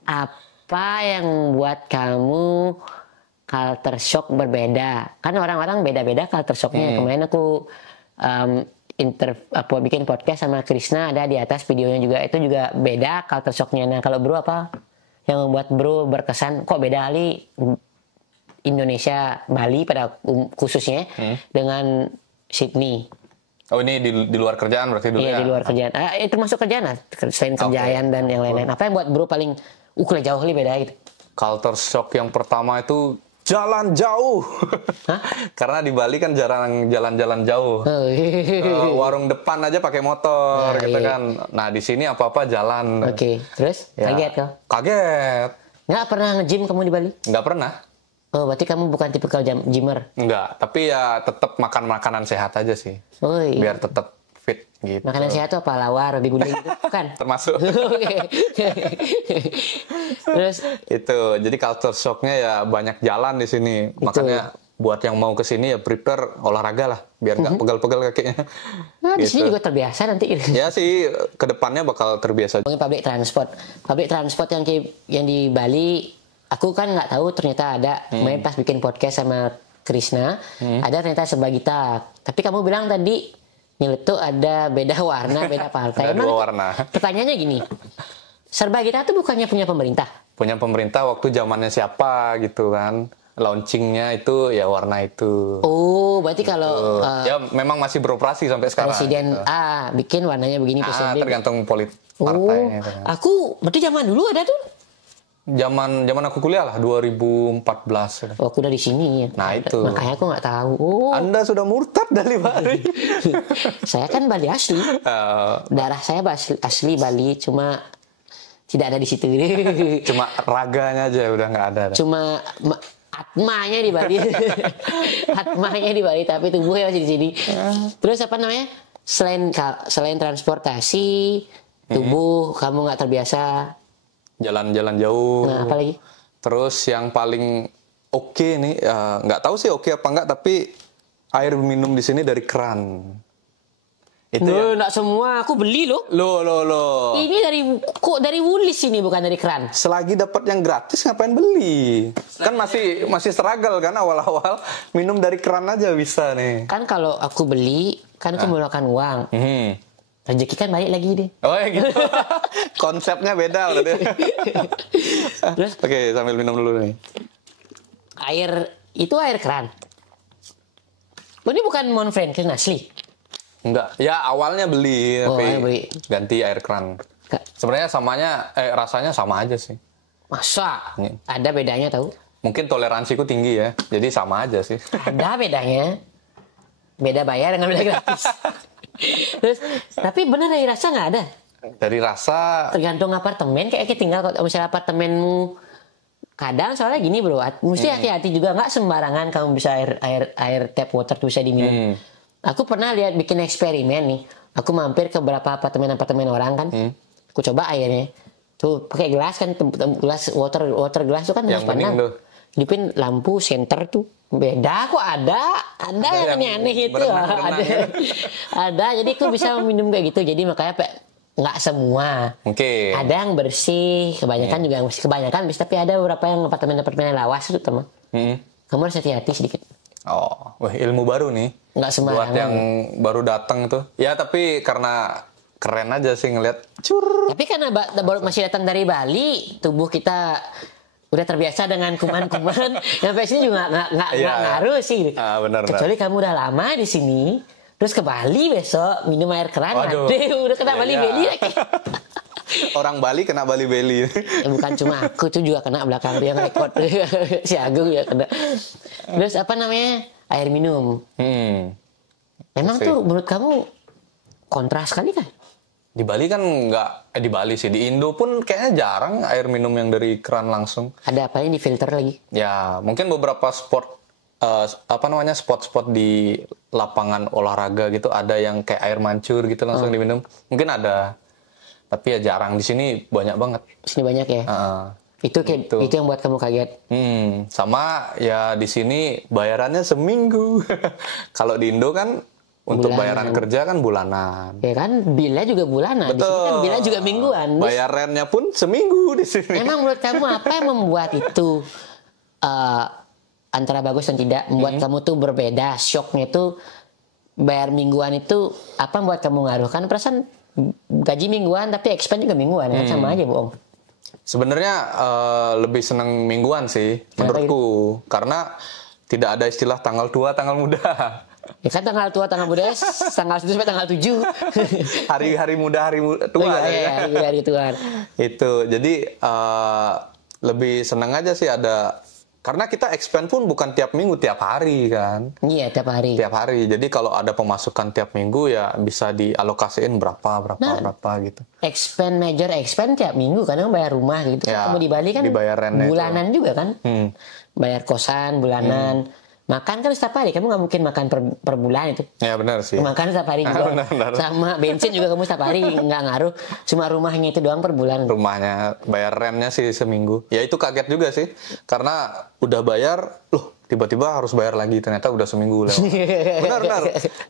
Apa yang buat kamu culture shock berbeda? Kan orang-orang beda-beda culture shocknya. Kemarin aku bikin podcast sama Krisna, ada di atas videonya juga, itu juga beda culture shocknya. Nah kalau bro apa yang membuat bro berkesan kok beda kali Indonesia Bali pada khususnya dengan Sydney? Oh ini di luar kerjaan berarti dulu Iya ya? di luar kerjaan. Itu termasuk kerjaan lah, selain kerjaan dan yang lain-lain. Apa yang buat bro paling jauh lebih beda gitu? Culture shock yang pertama itu jalan jauh. Karena di Bali kan jarang jalan-jalan jauh. Warung depan aja pakai motor gitu kan. Nah di sini apa-apa jalan. Oke, terus Ya. kaget kau? Kaget. Nggak pernah nge-gym kamu di Bali? Nggak pernah. Oh, berarti kamu bukan tipikal gymmer? Nggak. Tapi ya tetap makan makanan sehat aja sih. Oh, iya. Biar tetap fit gitu. Makanan sehat tuh apa? Lawar, babi guling gitu? Bukan? Termasuk. Oke. Terus Itu. Jadi culture shocknya ya banyak jalan di sini. Makanya buat yang mau ke sini ya prepare olahraga lah. Biar nggak pegal-pegal kakinya. nah, di sini juga terbiasa nanti. Ya sih, kedepannya bakal terbiasa. Ngomongin public transport. Public transport yang di Bali, aku kan nggak tahu ternyata ada. Kemarin pas bikin podcast sama Krisna, ada ternyata Sebagita. Tapi kamu bilang tadi Nyeletuk ada beda warna, beda partai. Ada Emang 2 warna. pertanyaannya gini, Serba Kita tuh bukannya punya pemerintah? Punya pemerintah waktu zamannya siapa gitu kan. Launchingnya itu ya warna itu. Oh, berarti kalau Ya memang masih beroperasi sampai sekarang. presiden gitu. A bikin warnanya begini, presiden B. Tergantung Oh, partainya. Kan. aku berarti zaman dulu ada tuh. Zaman aku kuliah lah 2014. Oh, aku udah di sini ya. Nah, itu. Makanya aku nggak tahu. Oh, Anda sudah murtad dari Bali. saya kan Bali asli. Eh, Darah saya asli Bali, cuma tidak ada di situ. Cuma raganya aja udah nggak ada. Cuma atmanya di Bali. Atmanya di Bali, tapi tubuhnya masih di sini. Terus apa namanya? Selain transportasi, tubuh kamu nggak terbiasa. Jalan-jalan jauh. Nah, apa lagi? Terus yang paling oke nih, nggak tahu sih oke apa nggak, tapi air minum di sini dari keran. Itu Loh, ya. nggak semua. Aku beli loh. Loh. Ini dari Woolies ini, bukan dari keran. Selagi dapat yang gratis ngapain beli? Kan masih struggle kan awal-awal. Minum dari keran aja bisa nih. Kan kalau aku beli, kan aku menggunakan uang. Rezeki kan balik lagi deh. Oh ya gitu. Konsepnya beda berarti. Terus Oke, sambil minum dulu nih. itu air keran. Oh, ini bukan Mount Franklin asli. Enggak. Ya awalnya beli Oh, tapi awalnya beli. ganti air keran. Nggak. Sebenarnya rasanya sama aja sih. Masa? Ini. Ada bedanya tahu? Mungkin toleransiku tinggi ya. Jadi sama aja sih. Ada bedanya. Beda bayar dengan beda gratis. Terus, tapi benar dari rasa nggak ada. Dari rasa Tergantung apartemen. Kayak tinggal kalau misalnya apartemenmu. Kadang soalnya gini bro, mesti hati-hati juga, nggak sembarangan kamu bisa air tap water tuh bisa diminum. Aku pernah lihat bikin eksperimen nih. Aku mampir ke beberapa apartemen orang kan. Aku coba airnya. Tuh pakai gelas kan, gelas water gelas tuh kan Yang gelas pandang. bening tuh. Hidupin lampu center tuh. Beda kok ada yang yang aneh-aneh itu. berenang-berenang Ada. ya. Ada, jadi aku bisa minum kayak gitu. Jadi makanya nggak semua. Oke. Ada yang bersih, kebanyakan juga yang bersih, kebanyakan bersih, tapi ada beberapa yang apartemen lawas itu teman. Kamu harus hati-hati sedikit. Oh, wah ilmu baru nih. Nggak sembarangan. Buat yang baru datang tuh. Ya tapi karena keren aja sih ngeliat. Tapi karena baru masih datang dari Bali, tubuh kita udah terbiasa dengan kuman-kuman. Sampai sini juga nggak Iya. ngaruh sih. Benar. Kecuali kamu udah lama di sini, terus ke Bali besok minum air keran, Waduh. aduh, udah kena Bali Iya. Beli lagi. Orang Bali kena Bali Beli. Bukan cuma aku tuh juga kena belakang dia rekod. Si Agung ya kena. Terus apa namanya? Air minum. Memang Pasti. tuh menurut kamu kontras sekali kan? Di Bali kan nggak, di Bali sih. Di Indo pun kayaknya jarang air minum yang dari keran langsung. Ada apa yang di filter lagi? Ya mungkin beberapa spot-spot di lapangan olahraga gitu ada yang kayak air mancur gitu langsung diminum. Mungkin ada. Tapi ya jarang. Di sini banyak banget. Sini banyak ya. Itu gitu. itu yang buat kamu kaget. Sama ya di sini bayarannya seminggu. Kalau di Indo kan untuk Bulanan. bayaran kerja kan bulanan. Ya kan, bilnya juga bulanan. Di sini kan bilnya juga mingguan. Terus, Bayar rentnya pun seminggu di sini. emang menurut kamu apa yang membuat itu antara bagus dan tidak membuat kamu tuh berbeda? Shocknya itu bayar mingguan itu apa yang membuat kamu ngaruh? Kan perasaan gaji mingguan tapi expense juga mingguan kan sama aja bohong. Sebenarnya lebih seneng mingguan sih menurutku. Karena tidak ada istilah tanggal tua, tanggal muda. Ya kan tanggal tua, tanggal muda, tanggal 1 sampai tanggal 7. Hari muda, tua. Oh, iya, hari Tuhan. Itu. Jadi lebih senang aja sih ada. Karena kita expand pun bukan tiap minggu, tiap hari kan. Iya, tiap hari. Tiap hari. Jadi kalau ada pemasukan tiap minggu ya bisa dialokasiin berapa gitu. Major expand tiap minggu kadang bayar rumah gitu. Ya, Kamu di Bali kan dibayar rentnya bulanan juga kan. Bayar kosan bulanan. Makan kan setiap hari. Kamu nggak mungkin makan per bulan itu. Ya benar sih. Makan setiap hari juga. Benar. Sama bensin juga kamu setiap hari nggak ngaruh. Cuma rumahnya itu doang per bulan. Rumahnya bayar rentnya sih seminggu. Ya itu kaget juga sih. Karena udah bayar, loh tiba-tiba harus bayar lagi. Ternyata udah seminggu lewat. Benar.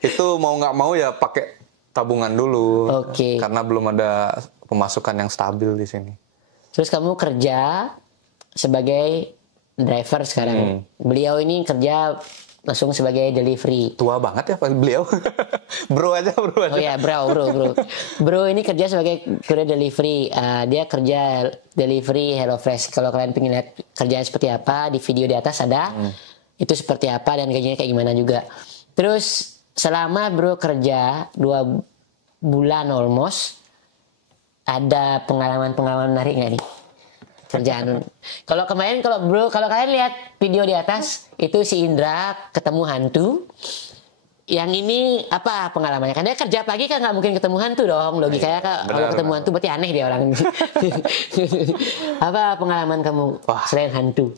Itu mau nggak mau ya pakai tabungan dulu. Oke. Karena belum ada pemasukan yang stabil di sini. Terus kamu kerja sebagai driver sekarang. Beliau ini kerja langsung sebagai delivery. Tua banget ya beliau. Bro aja. Oh ya, bro. Bro ini kerja sebagai kurir delivery. Dia kerja delivery HelloFresh. Kalau kalian pengen lihat kerjaan seperti apa, di video di atas ada. Itu seperti apa dan gajinya kayak gimana juga. Terus selama bro kerja 2 bulan almost, ada pengalaman menarik nggak nih? Kerjaan. Kalau kalian lihat video di atas itu si Indra ketemu hantu. Yang ini apa pengalamannya? Karena dia kerja pagi kan nggak mungkin ketemu hantu dong. Logikanya kalau ketemu hantu berarti aneh dia orang. Apa pengalaman kamu selain hantu?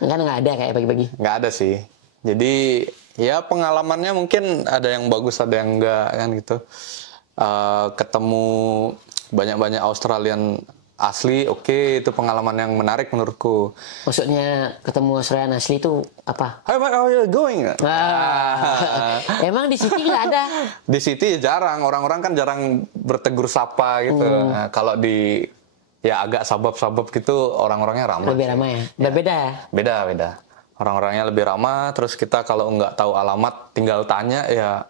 Kan nggak ada kayak pagi-pagi. Nggak ada sih. Jadi ya pengalamannya mungkin ada yang bagus ada yang enggak kan gitu. Ketemu banyak-banyak Australian asli, oke, itu pengalaman yang menarik menurutku. Maksudnya ketemu Australian asli itu apa? Hi, how are you going? Emang di City nggak ada? Di City jarang, orang-orang kan jarang bertegur sapa gitu. Nah, kalau di ya agak sabab-sabab gitu, orang-orangnya ramah. Lebih ramah ya? Berbeda ya? Beda. Orang-orangnya lebih ramah, terus kita kalau nggak tahu alamat tinggal tanya ya.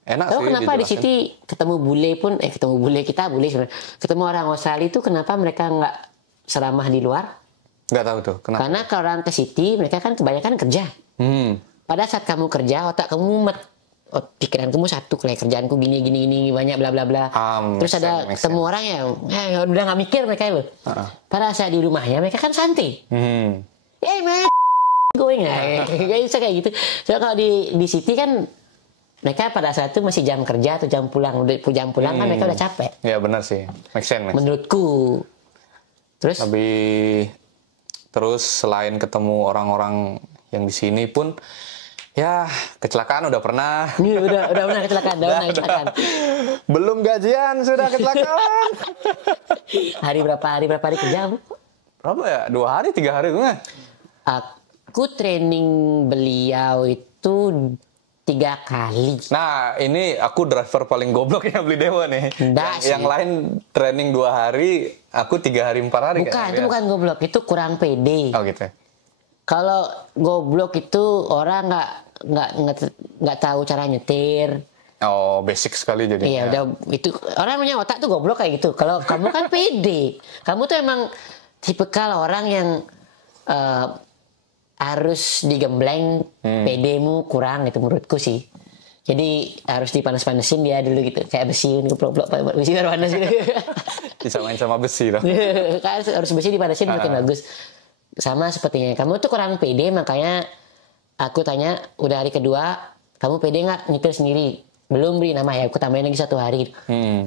Enak Tahu sih. Kenapa di City ketemu bule pun sebenarnya. Ketemu orang Australia itu kenapa mereka nggak seramah di luar? Nggak tahu tuh kenapa. Karena kalau orang ke City mereka kan kebanyakan kerja. Pada saat kamu kerja otak kamu mumet. Pikiran kamu satu kayak kerjaanku gini banyak bla bla bla. Terus ada ketemu orang yang udah nggak mikir mereka itu. Pada saat di rumahnya mereka kan santai. Man, going kayak bisa kayak gitu. Soalnya kalau di City kan mereka pada saat itu masih jam kerja atau jam pulang kan mereka udah capek. Ya benar sih, make sense. Menurutku. Terus selain ketemu orang-orang yang di sini pun, ya kecelakaan udah pernah. Udah pernah kecelakaan. Belum gajian sudah kecelakaan. Hari berapa hari kerja? Berapa ya? 2 hari, 3 hari gue. Aku training beliau itu 3 kali. Nah, ini aku driver paling goblok ya beli Dewa nih. Yang lain training 2 hari, aku 3 hari 4 hari. Bukan, itu bukan goblok, itu kurang pede. Oh gitu. Kalau goblok itu orang nggak tahu cara nyetir. Oh, basic sekali jadi. Iya, udah itu orang punya otak tuh goblok kayak gitu. Kalau kamu kan pede. Kamu tuh emang tipikal orang yang harus digembleng, pedemu kurang gitu menurutku sih. Jadi harus dipanas-panasin dia dulu gitu. Kayak besi, keplok-plok besi baru panas gitu. Bisa main sama besi lah. Kan harus besi dipanasin makin bagus. Sama sepertinya. Kamu tuh kurang pede, makanya aku tanya, udah hari kedua, kamu pede nggak nyetir sendiri? Belum beri nama ya, aku tambahin lagi 1 hari.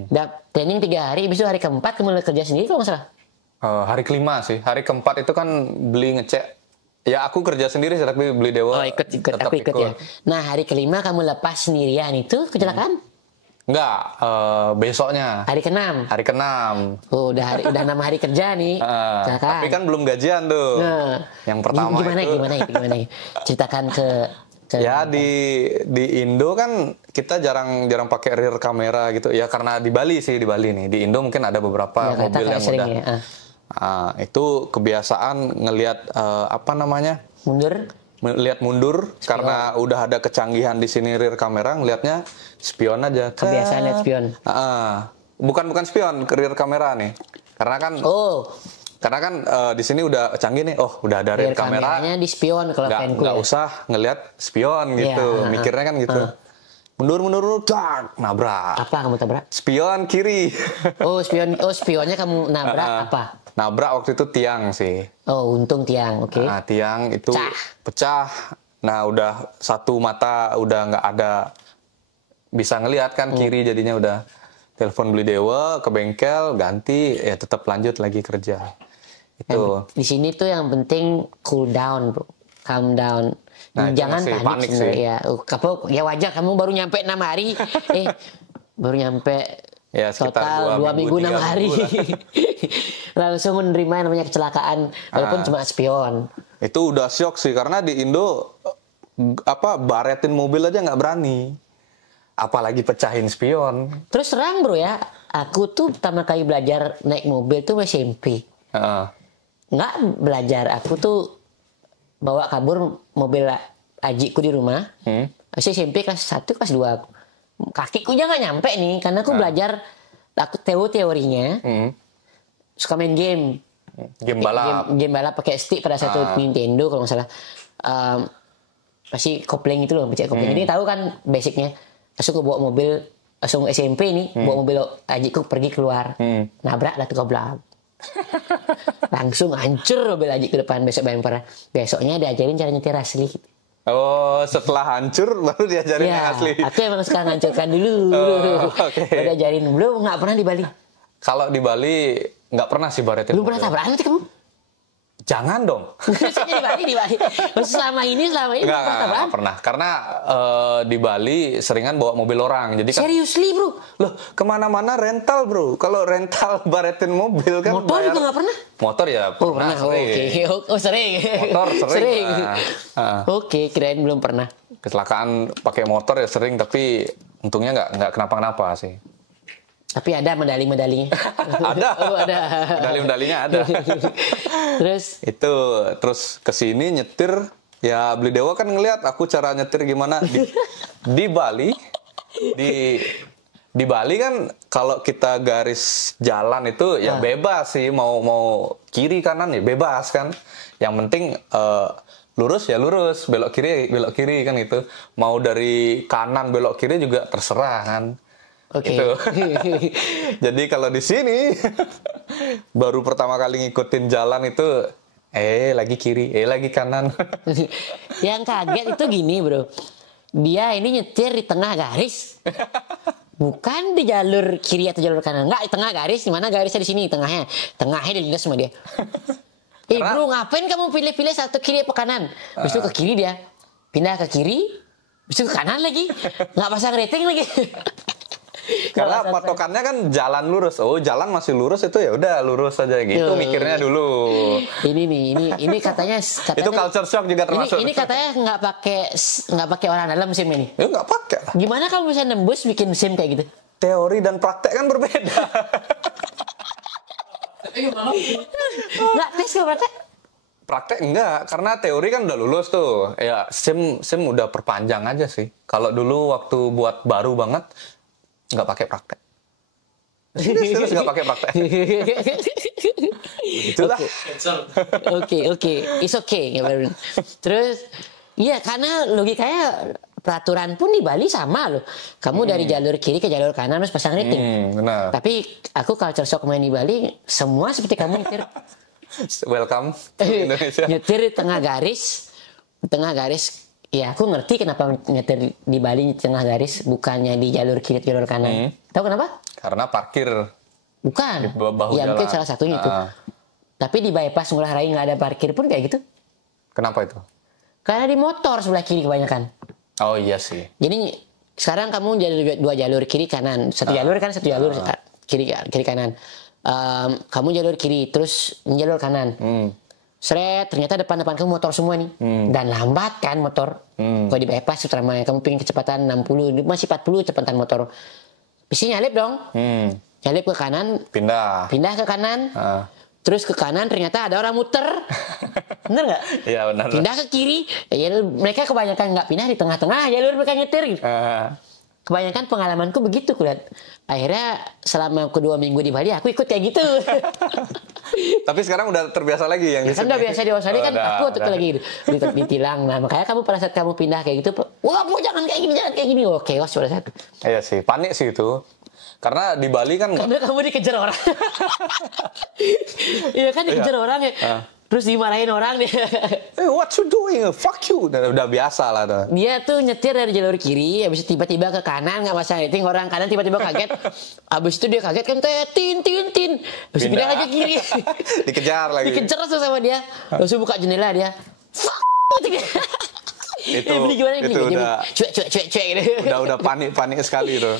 Udah training 3 hari, habis itu hari keempat kamu mulai kerja sendiri kalau nggak salah? Hari kelima sih. Hari keempat itu kan beli ngecek. Ya aku kerja sendiri sih, tapi beli Dewa. Oh ikut, aku ikut ya. Nah hari kelima kamu lepas sendirian itu kecelakaan? Enggak, besoknya. Hari ke-6? Hari ke-6. Oh udah 6 hari kerja nih. Tapi kan belum gajian tuh. Yang pertama gimana? Ceritakan ke ya di Indo kan kita jarang pakai rear kamera gitu. Ya karena di Bali nih. Di Indo mungkin ada beberapa mobil yang udah. Ya. Itu kebiasaan ngelihat lihat mundur spion. Karena udah ada kecanggihan di sini rear kamera, ngelihatnya spion aja. Kebiasaan lihat spion. Bukan spion, rear kamera nih. Karena kan di sini udah canggih nih. Oh, udah ada rear kamera. Kameranya di spion kalau fanku. Nggak usah ngelihat spion gitu. Mikirnya kan gitu. Mundur, nabrak. Apa kamu tabrak? Spion kiri. Spionnya kamu nabrak apa? Nabrak waktu itu tiang sih. Oh, untung tiang, oke. Nah, tiang itu pecah. Nah, udah satu mata udah nggak ada bisa ngelihat kan kiri, jadinya udah telepon beli Dewa ke bengkel, ganti, ya tetap lanjut lagi kerja. Itu. Di sini tuh yang penting cool down, bro. Calm down. Nah, jangan panik sih. Ya, wajar kamu baru nyampe 6 hari. Baru nyampe ya, total 2 minggu 6 hari. Langsung menerima namanya kecelakaan walaupun cuma spion. Itu udah syok sih karena di Indo baretin mobil aja nggak berani. Apalagi pecahin spion. Terus terang bro ya, aku tuh pertama kali belajar naik mobil tuh SMP. Nggak belajar, aku tuh bawa kabur mobil adikku di rumah. Masih SMP kelas 1, kelas 2. Kakiku aja nggak nyampe nih, karena aku belajar, aku teorinya. Suka main game. Game balap. Game balap pakai stick pada satu Nintendo kalau nggak salah. Pasti kopling itu loh, pencet kopling. Ini tahu kan basicnya. Langsung bawa mobil, langsung SMP nih, bawa mobil adikku pergi keluar. Nabrak lah tuh goblok. Langsung hancur mobil adikku depan, besok bumper. Besoknya diajarin cara nyetir asli. Oh, setelah hancur baru diajarin yang asli. Aku emang suka ngancurkan dulu. Okay. Udah ajarin, belum, nggak pernah di Bali. Kalau di Bali nggak pernah sih baretin. Belum pernah tabrakan nanti kamu? Jangan dong. Saya di Bali. Maksud selama ini nggak pernah. Karena di Bali seringan bawa mobil orang. Jadi kan. Seriously bro? Loh, kemana-mana rental bro. Kalau rental baretin mobil kan. Motor juga nggak pernah? Motor ya pernah. Sering. Oh sering. Motor sering. Oke, kirain belum pernah. Kecelakaan pakai motor ya sering, tapi untungnya nggak kenapa-napa sih. Tapi ada medali-medalinya. Ada. Oh, ada. Medali-medalinya ada. Terus kesini nyetir, ya Beli Dewa kan ngelihat aku cara nyetir gimana di Bali. Di Bali kan kalau kita garis jalan itu ya bebas sih, mau kiri kanan ya bebas kan. Yang penting lurus ya lurus, belok kiri kan itu. Mau dari kanan belok kiri juga terserah kan. Oke. Gitu. Jadi kalau di sini baru pertama kali ngikutin jalan itu lagi kiri, lagi kanan. Yang kaget itu gini, bro. Dia ini nyetir di tengah garis. Bukan di jalur kiri atau jalur kanan. Enggak, di tengah garis. Di mana garisnya di sini, tengahnya. Tengahnya dilindas sama dia. Bro, ngapain kamu pilih-pilih satu kiri apa kanan? Habis itu ke kiri dia. Pindah ke kiri, habis itu ke kanan lagi. Nggak pasang rating lagi. Karena patokannya kan jalan lurus. Oh, jalan masih lurus itu ya udah lurus aja gitu. Mikirnya dulu. Ini katanya itu culture shock juga termasuk. Ini katanya nggak pakai orang dalam SIM ini. Ya nggak pakai lah. Gimana kamu bisa nembus bikin SIM kayak gitu? Teori dan praktek kan berbeda. Nggak tes ke praktek? Praktek enggak, karena teori kan udah lulus tuh. Ya SIM udah perpanjang aja sih. Kalau dulu waktu buat baru banget nggak pakai praktek. Terus nggak pakai praktek. Itulah. Oke. It's okay. Terus, iya karena logikanya peraturan pun di Bali sama loh. Kamu dari jalur kiri ke jalur kanan harus pasang rating. Benar. Tapi aku culture shock main di Bali, semua seperti kamu nyetir. Welcome to Indonesia. Nyetir di tengah garis. Ya, aku ngerti kenapa nyetir di Bali di tengah garis, bukannya di jalur kiri atau jalur kanan. Tahu kenapa? Karena parkir. Bukan. Di bahu ya jalan. Mungkin salah satunya itu. Tapi di bypass Ngurah Rai nggak ada parkir pun kayak gitu. Kenapa itu? Karena di motor sebelah kiri kebanyakan. Oh iya sih. Jadi sekarang kamu jadi dua jalur kiri kanan, satu jalur kiri kanan. Kamu jalur kiri terus jalur kanan. Seret, ternyata depan kamu motor semua nih. Dan lambat kan motor. Kalau di bypass terutama kamu pengen kecepatan 60, masih 40 kecepatan motor. Bisa nyalip dong. Nyalip ke kanan. Pindah ke kanan. Terus ke kanan ternyata ada orang muter. Bener nggak? Iya benar. Pindah ke kiri. Ya, mereka kebanyakan nggak pindah di tengah-tengah jalur mereka nyetir gitu. Kebanyakan pengalamanku begitu kulihat. Akhirnya selama aku 2 minggu di Bali aku ikut kayak gitu. Tapi sekarang udah terbiasa lagi yang kan udah biasa di Australia kan aku tuh lagi ditilang. Nah makanya kamu pada saat kamu pindah kayak gitu, wah jangan kayak gini. Oke, chaos pada saat. Iya sih, panik sih itu. Karena di Bali kan karena kamu dikejar orang. Iya kan dikejar orang ya. Terus dimarahin orang dia. Hey, what you doing? Fuck you. Udah biasa lah. Dia tuh nyetir dari jalur kiri, habis itu tiba-tiba ke kanan, nggak masalah rating, orang kanan tiba-tiba kaget. Habis itu dia kaget kan, tin. Habis pindah lagi kiri. Dikejar lagi. Dikejar langsung sama dia. Langsung buka jendela dia. Fuck. Itu gimana itu udah cuek gitu. Udah panik sekali itu.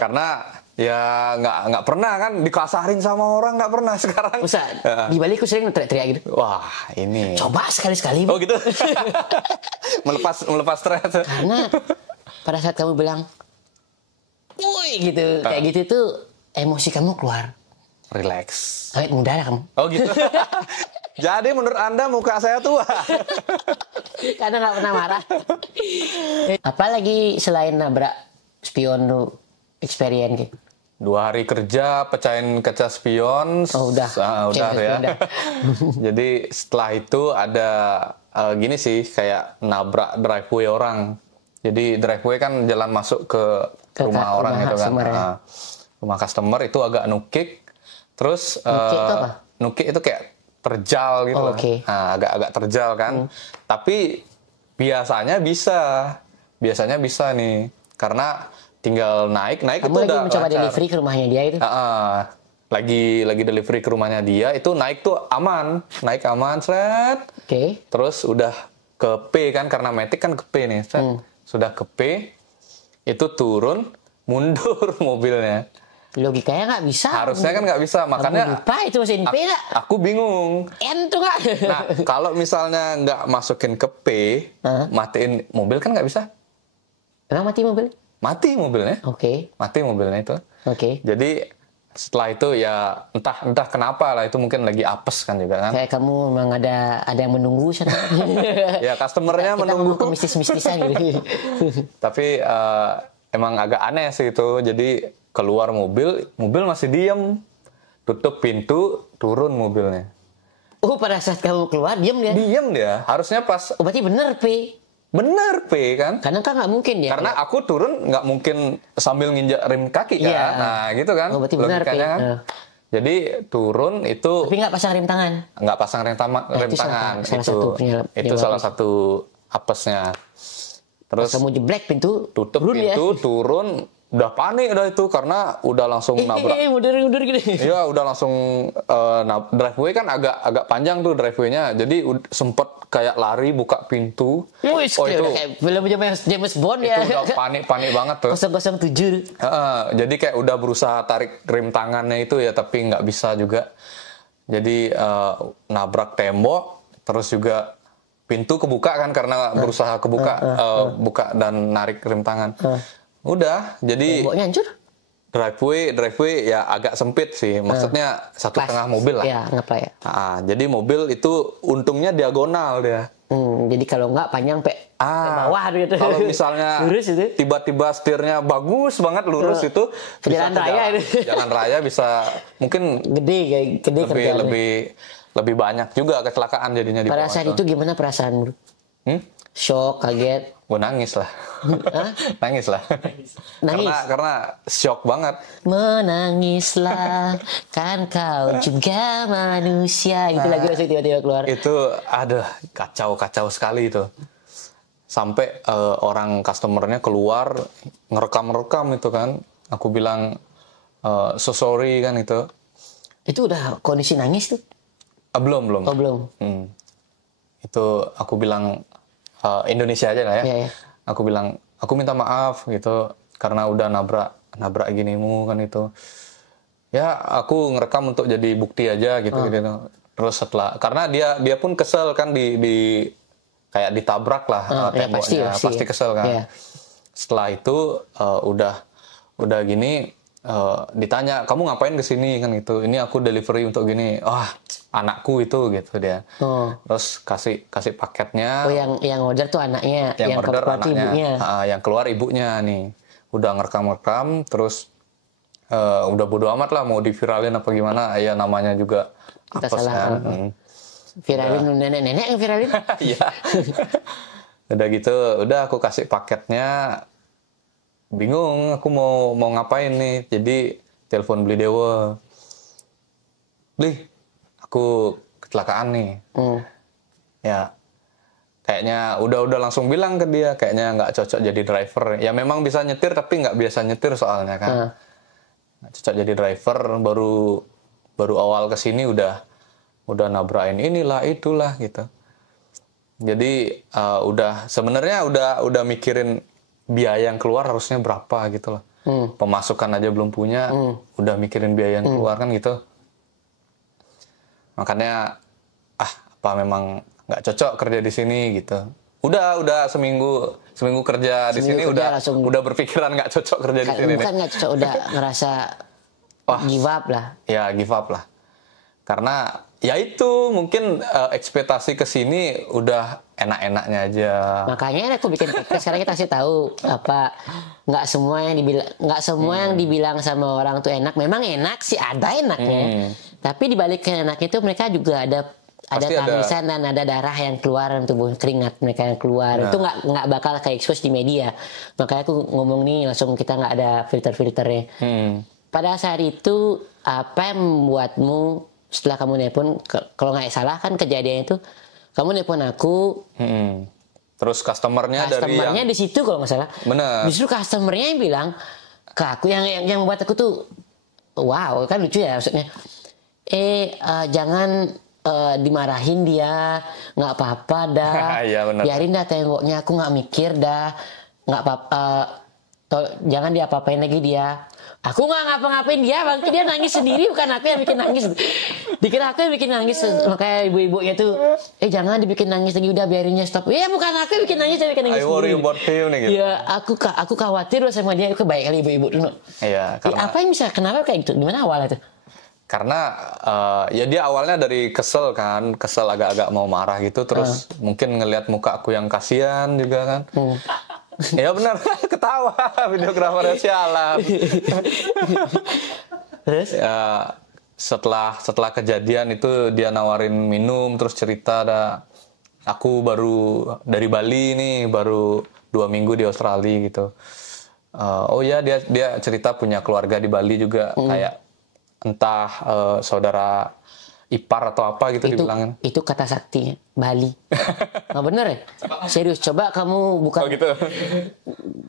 Karena ya nggak pernah kan dikasarin sama orang, nggak pernah sekarang. Ustaz, di Bali aku sering teriak-teriak gitu. Wah ini. Coba sekali-sekali. Oh gitu. melepas stres. Karena pada saat kamu bilang, woi gitu, kayak gitu tuh emosi kamu keluar. Relax. Awet muda lah kamu. Oh gitu. Jadi menurut Anda muka saya tua? Karena nggak pernah marah. Apalagi selain nabrak spion lu experience gitu? 2 hari kerja pecahin kaca spion. Oh, udah. Udah ya. Udah. Jadi setelah itu ada gini sih, kayak nabrak driveway orang. Jadi driveway kan jalan masuk ke rumah orang gitu kan. Rumah customer itu agak nukik. Terus nukik itu apa? Nukik itu kayak terjal gitu loh. Okay. Nah, agak-agak terjal kan. Tapi biasanya bisa nih. Karena tinggal naik Kamu itu lagi udah mencoba lancar. delivery ke rumahnya dia itu? Lagi delivery ke rumahnya dia, itu naik tuh aman, seret. Oke. Terus udah ke P kan, karena Matic kan ke P nih, seret. Sudah ke P, itu turun, mundur mobilnya. Logikanya nggak bisa. Harusnya kan nggak bisa, makanya lupa itu mesin P nggak? aku bingung. N tuh nggak? Nah, kalau misalnya nggak masukin ke P, matiin mobil kan nggak bisa. Emang mati mobil? Mati mobilnya. Oke. Mati mobilnya itu. Oke. Jadi setelah itu ya entah kenapa lah, itu mungkin lagi apes kan juga kan. Kayak kamu memang ada yang menunggu sana. Ya customernya kita menunggu. ke mistis-mistisan gitu. Tapi emang agak aneh sih itu. Jadi keluar mobil masih diem. Tutup pintu, turun mobilnya. Oh, pada saat kamu keluar diem dia? Diem dia. Harusnya pas. Oh, berarti bener P. Bener P kan? Karena kan nggak mungkin ya. Karena aku turun nggak mungkin sambil nginjak rem kaki kan. Iya. Nah gitu kan. Oh, berarti bener P. Kan? Jadi turun itu. Tapi nggak pasang rem tangan. Nggak pasang rem tangan. Itu salah satu apesnya. Terus kamu jeblek pintu. Tutup pintu, turun. Udah panik udah itu, karena udah langsung nabrak. Mundur gitu. Iya, udah langsung driveway kan agak panjang tuh driveway-nya. Jadi sempet kayak lari buka pintu. Itu kayak film James Bond ya. Itu udah panik banget tuh. 007. Jadi kayak udah berusaha tarik rem tangannya itu ya, tapi nggak bisa juga. Jadi nabrak tembok, terus juga pintu kebuka kan, karena berusaha kebuka, buka dan narik rem tangan. Udah, jadi temboknya hancur? Driveway ya agak sempit sih. Maksudnya 1,5 mobil lah. Iya, nggak lah ya. Jadi mobil itu untungnya diagonal dia. Jadi kalau nggak panjang ke bawah gitu. Kalau misalnya lurus itu. Tiba-tiba setirnya bagus banget lurus itu. Jalan raya itu. Jalan raya bisa mungkin gede lebih banyak juga kecelakaan jadinya di bawah. Pada saat itu gimana perasaanmu? Shock, kaget? Gue nangis lah. Nangis lah. Nangis? Karena shock banget. Menangislah, kan kau juga manusia. Itu lagi langsung tiba-tiba keluar. Itu kacau sekali itu. Sampai orang customernya keluar ngerekam itu kan. Aku bilang so sorry kan itu. Itu udah kondisi nangis tuh? Belum. Oh, belum. Itu aku bilang Indonesia aja lah ya. Yeah. Aku bilang, aku minta maaf gitu karena udah nabrak ginimu kan itu. Ya aku ngerekam untuk jadi bukti aja gitu. Terus karena dia pun kesel kan di kayak ditabrak lah temboknya. Ya, pasti kesel kan. Yeah. Setelah itu udah gini ditanya, kamu ngapain kesini kan gitu. Ini aku delivery untuk gini. Anakku itu gitu dia. Terus kasih paketnya. Yang order tuh anaknya. Yang order anaknya. Ibunya. Yang keluar ibunya nih. Udah ngerekam terus udah bodo amat lah mau diviralin apa gimana. Ya namanya juga apes kan. Viralin nenek-nenek yang viralin. Iya. Udah gitu, udah aku kasih paketnya. Bingung aku mau ngapain nih. Jadi telepon beli Dewa. Beli, aku kecelakaan nih. Ya, kayaknya udah langsung bilang ke dia, kayaknya nggak cocok jadi driver. Ya memang bisa nyetir tapi nggak biasa nyetir soalnya kan. Nggak cocok jadi driver, baru awal kesini udah nabrain inilah itulah gitu. Jadi sebenarnya udah mikirin biaya yang keluar harusnya berapa gitu loh. Pemasukan aja belum punya, udah mikirin biaya yang keluar kan gitu. Makanya apa memang nggak cocok kerja di sini gitu. Udah seminggu kerja di sini udah berpikiran nggak cocok kerja di sini. Bukan nggak cocok, udah ngerasa give up lah. Ya give up lah. Karena Ya itu mungkin ekspektasi ke sini udah enak-enaknya aja. Makanya aku bikin podcast sekarang kita kasih tahu apa nggak semua yang dibilang sama orang tuh enak. Memang enak sih, ada enaknya. Tapi di balik enaknya itu mereka juga ada Pasti tangisan dan ada darah yang keluar dalam tubuh, keringat mereka yang keluar. Itu nggak bakal kayak expose di media. Makanya aku ngomong nih langsung, kita nggak ada filternya. Pada saat itu apa yang membuatmu setelah kamu nelpon, kalau nggak salah kan kejadiannya itu kamu nelpon aku, terus customernya dari yang di situ kalau nggak salah, bener, justru customernya yang bilang ke aku yang membuat aku tuh wow, kan lucu ya maksudnya, jangan dimarahin dia, nggak apa-apa dah, iya, biarin dah temboknya, aku nggak mikir dah, nggak apa-apa, jangan diapa-apain lagi dia. Aku nggak ngapa-ngapain dia, bang, dia nangis sendiri, bukan aku yang bikin nangis. Dikira aku yang bikin nangis, makanya ibu-ibunya tuh, jangan dibikin nangis lagi, udah biarinnya stop. Ya bukan aku yang bikin nangis, saya bikin nangis I worry about him nih gitu. Ya aku khawatir loh sama dia, aku baik kali ibu-ibu dulu. Iya. Karena apa yang bisa, kenapa kayak gitu? Gimana awalnya tuh? Karena ya dia awalnya dari kesel kan, kesel agak-agak mau marah gitu, terus mungkin ngelihat muka aku yang kasihan juga kan. Ya benar, ketawa videografernya sialan. Terus ya, setelah kejadian itu dia nawarin minum, terus cerita aku baru dari Bali nih, baru 2 minggu di Australia gitu. Oh ya, dia cerita punya keluarga di Bali juga, kayak entah saudara ipar atau apa gitu dibilangin. Itu kata sakti Bali. Nggak bener ya? Serius, coba kamu bukan. Oh gitu.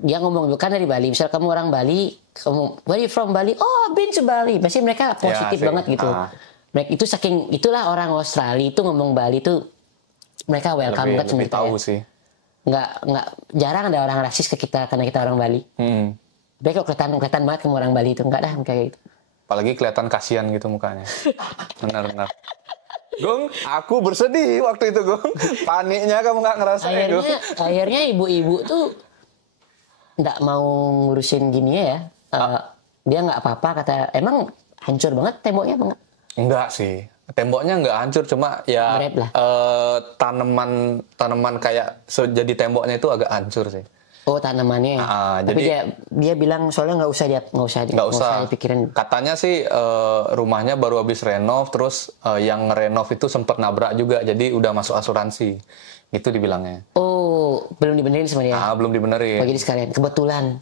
Dia ngomong bukan dari Bali. Misal kamu orang Bali, kamu where you from Bali? Oh, been to Bali. Pasti mereka positif banget gitu. Mereka itu itulah orang Australia itu ngomong Bali itu mereka welcome banget lebih tahu sih. Nggak jarang ada orang rasis ke kita karena kita orang Bali. Tapi kalau kelihatan banget kamu orang Bali itu nggak dah kayak gitu. Apalagi kelihatan kasihan gitu mukanya. Benar-benar. Gong, aku bersedih waktu itu, Gong. Paniknya kamu nggak ngerasain, Gong. Akhirnya ibu-ibu tuh nggak mau ngurusin gini ya. Dia nggak apa-apa, kata. Emang hancur banget temboknya apa enggak? Enggak sih. Temboknya nggak hancur, cuma ya tanaman kayak jadi temboknya itu agak hancur sih. Oh, tanamannya. Tapi jadi, dia bilang soalnya nggak usah dipikirin. Katanya sih rumahnya baru habis renov, terus yang ngerenov itu sempat nabrak juga, jadi udah masuk asuransi. Itu dibilangnya. Oh, belum dibenerin sama dia? Belum dibenerin. Jadi sekalian, kebetulan,